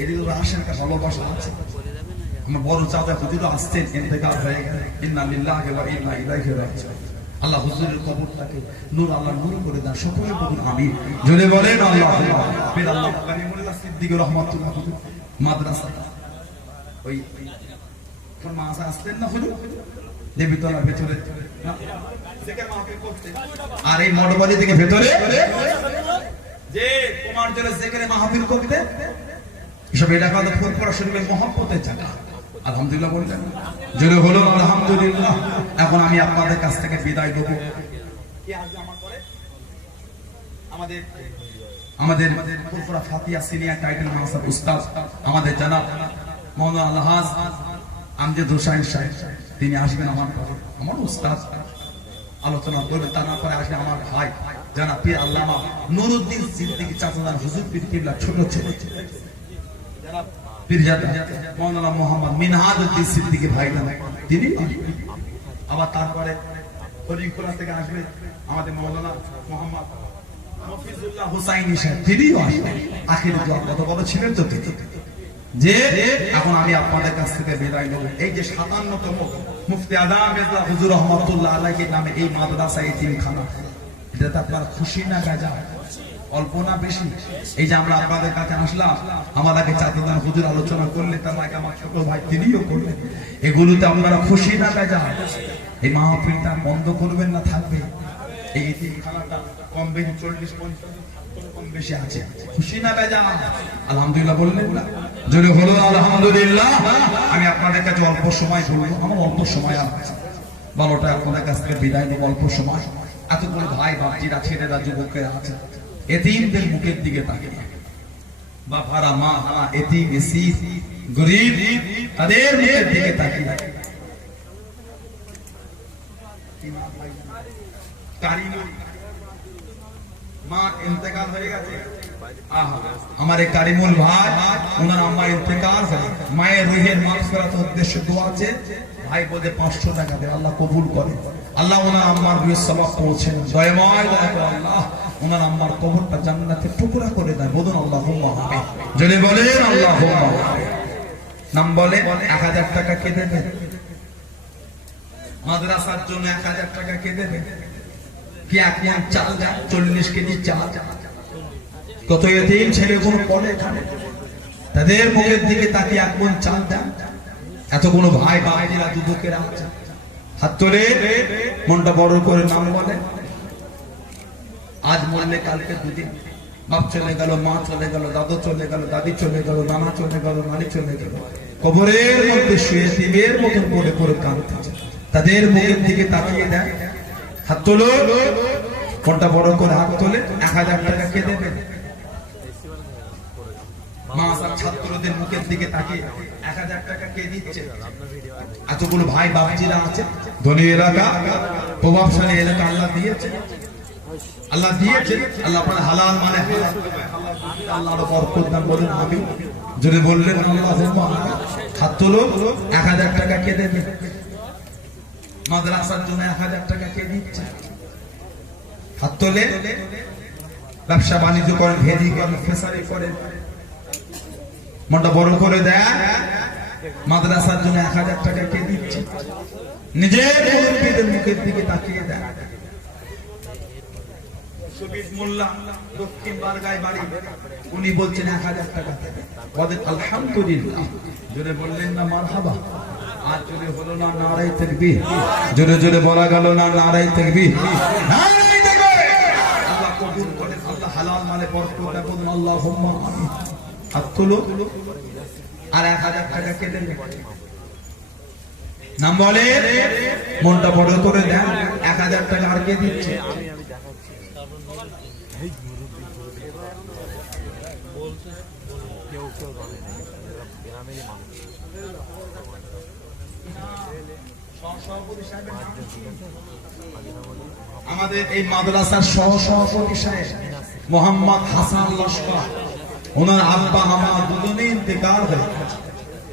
এদিকে আসেন, একটা ভালোবাসা আছে। আমার বড় চাচা হুজুরও আসছেন, ইন্তেকাল হয়ে গেল। ইন্না লিল্লাহি ওয়া ইন্না ইলাইহি রাজিউন। আল্লাহ হুজুরের কবরটাকে নূর আল্লাহ নূর করে দেন। সকলে বলুন আমিন। জোরে বলেন আল্লাহুম্মা। ফির আল্লাহ কালিমুল্লাহ সিদ্দিক রহমাতুল্লাহ হুজুর মাদ্রাসা ওই কোন মাসা আসতেন না হুজুর দেবীতলার ভেতরে জিকির মাহফিল করতে, আর এই মোটবাড়ি থেকে ভেতরে যে কুমার জলে জিকির মাহফিল করতে, এসব এলাকা তো ফুরফুরা শরীফের মহব্বতের জায়গা। আলহামদুলিল্লাহ বললেন, জোরে হলো আলহামদুলিল্লাহ। এখন আমি আপনাদের কাছ থেকে বিদায় দেব। আমাদের ফুরফুরা ফাতিয়া সিনিয়র টাইটেল মাস্টার উস্তাদ আমাদের জনাব মাওলানা আলহাজ আমজাদ হোসেন সাহেব, তিনি আসবেন আমার পরে। আমার উস্তাদ আলোচনা করবে, তা না পরে আসবে আমার ভাই জনাব পীর আল্লামা নুরুদ্দিন সিদ্দিকী চাচাদার হুজুর পীর কিবলা ছোট ছেলে জনাব পীরজাদা মাওলানা মোহাম্মদ মিনহাজউদ্দিন সিদ্দিকী ভাই, তিনি। আবার তারপরে হরিপুরা থেকে আসবে আমাদের মাওলানা মোহাম্মদ মফিজুল্লাহ হুসাইনি সাহেব, তিনিও আসবেন। আখির দোয়া কত বড় ছিলেন তো তিনি। যে এখন আমি আপনাদের কাছ থেকে বিদায় নেব। এই যে 57তম মুফতি আজম মির্জা হুজুর রহমাতুল্লাহ আলাইহি নামে এই মাদ্রাসা এতিমখানা, এটা আপনারা খুশি না বেজা? অল্প না বেশি? এই যে আমরা আপনাদের কাছে আসলাম, আমার আগে চাচাদান হুজুর আলোচনা করলে, তার আগে আমার ছোট ভাই তিনিও করলেন, এগুলোতে আপনারা খুশি না বেজা? এই মাহফিলটা বন্ধ করবেন না থাকবে? এই এতিমখানাটা কম বেশি 40-50 কম বেশি আছে, খুশি না বেজা? আলহামদুলিল্লাহ বললেন না? জোরে হলো আলহামদুলিল্লাহ। আমি আপনাদের কাছে অল্প সময় বলবো, আমার অল্প সময় আছে, 12টা আপনাদের কাছ থেকে বিদায় নেব। অল্প সময় এতগুলো ভাই বাপজিরা ছেলেরা যুবকেরা আছে, এতিমদের মুখের দিকে তাকিয়ে, বাবারা মা হারা এতিম এসির গরিব তাদের মুখের দিকে তাকিয়ে, কারিমুল মা ইন্তেকাল হয়ে গেছে, আমার এই কারিমুল ভাই ওনার আম্মা ইন্তেকাল হয়ে, মায়ের রুহের মাগফিরাতের উদ্দেশ্যে দোয়া আছে। ভাই বলে 500 টাকা দেন, আল্লাহ কবুল করে। আল্লাহ ওনার আম্মার রুহের সওয়াব পৌঁছেন, দয়াময় আল্লাহ ওনার আম্মার কবরটা জান্নাতে টুকরা করে দেয়। বলুন আল্লাহুম্মা আমিন। যদি বলেন আল্লাহুম্মা আমিন। নাম বলে 1000 টাকা কে দেবে? মাদ্রাসার জন্য 1000 টাকা কে দেবে? কি এখন চাল দেন 40 কেজি চাল? কত এতিম ছেলেগুলো পড়ে এখানে, তাদের মুখের দিকে তাকিয়ে এক মন চাল দেন। এত কোনো ভাই বাবাজিরা যুবকেরা আছে, হাত তোলে, মনটা বড় করে নাম বলে। আজ মরলে কালকে দুদিন, বাপ চলে গেল, মা চলে গেল, দাদু চলে গেল, দাদি চলে গেল, নানা চলে গেল, নানি চলে গেল, কবরের মধ্যে শুয়ে টিমের মতন পড়ে পড়ে কাঁদতেছে। তাদের মুখের দিকে তাকিয়ে দেয়, হাত তোলো, কোনটা বড় করে হাত তোলে, 1000 টাকা কে দেবে? মা আর ছাত্রদের মুখের দিকে তাকিয়ে 1000 টাকা কে দিচ্ছে? এতগুলো ভাই বাবাজিরা আছে, ধনী এলাকা, প্রভাবশালী এলাকা, আল্লাহ দিয়েছে, আল্লাহ দিয়েছে। আল্লাহ আপনার হালাল মানে আল্লাহর বরকত দান বলেন আমি। যদি বললেন আল্লাহুম্মা হাত তোলো, 1000 টাকা কে দেবে? মাদ্রাসার জন্য 1000 টাকা কে দিচ্ছে? হাত তোলে। ব্যবসা বাণিজ্য করেন, ভেদি করেন, ফেসারি করেন, মনটা বড় করে দেয়, মাদ্রাসার জন্য 1000 টাকা কে দিচ্ছে? নিজের মুরব্বিদের মুখের দিকে তাকিয়ে দেয়। সুবিদ মোল্লা, দক্ষিণ বারগায় বাড়ি, উনি বলছেন 1000 টাকা দেবে। বলেন আলহামদুলিল্লাহ। জোরে বললেন না মারহাবা? আর জোরে হলো না নারায়ে তাকবীর? জোরে জোরে বলা গেল না নারায়ে তাকবীর? নারায়ে তাকবীর। আল্লাহ কবুল করেন, আল্লাহ হালাল মানে বরকত দেন, বলুন আল্লাহুম্মা আমিন। হাত তোলো। আর 1000 টাকা কে দেবে? নাম বলে, মনটা বড় করে দেন। 1000 টাকা আর কে দিচ্ছে? আমাদের এই মাদ্রাসার সহসভাপতি সাহেব মোহাম্মদ হাসান লস্কর, ওনার আব্বা আমার দুজনেই ইন্তেকাল হয়ে গেছে।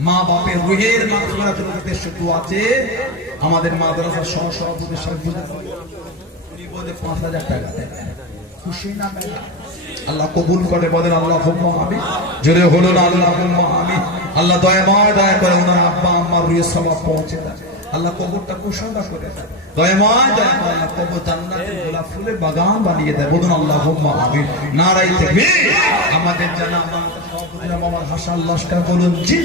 মা বাপের রুহের মাগফিরাতের উদ্দেশ্যে দোয়া আছে। আমাদের মাদ্রাসার সহসভাপতি সাহেব উনি বলে 5000 টাকা দেবেন। খুশি না মেলা? আল্লাহ কবুল করে, বলেন আল্লাহুম্মা আমিন। জোরে হলো না আল্লাহুম্মা আমিন। আল্লাহ দয়াময় দয়া করে ওনার আব্বা আম্মার রুহের সওয়াব পৌঁছে দেয়। আল্লাহ কবরটা কুশাদা করে দেয়, দয়াময় দয়া করে আল্লাহ কবর জান্নাতের গোলাপ ফুলের বাগান বানিয়ে দেয়। বলুন আল্লাহুম্মা আমিন। নারায়ে তাকবীর। আমাদের জানা আমার হাসান লস্কর বলুন জি,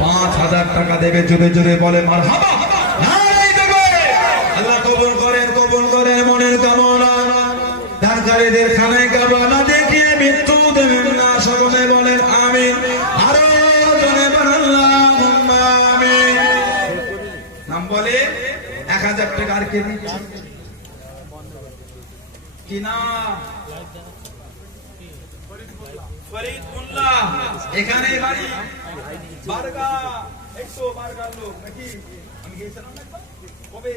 5000 টাকা দেবে। জোরে জোরে বলে মারহাবা। নারায়ে তাকবীর। আল্লাহ কবুল করেন, কবুল করেন মনের কামনা। দানকারীদের খানায় কাবা না দেখিয়ে মৃত্যু দেবেন না। সকলে বলেন আমিন। আরো জনে বলেন আল্লাহুম্মা আমিন। নাম বলে 1000 টাকা আর কে দিচ্ছে? কি নাম? ফরিদ মোল্লা, এখানে বাড়ি, বারগা, 100 বারগার লোক নাকি? আমি গিয়েছিলাম না কবে?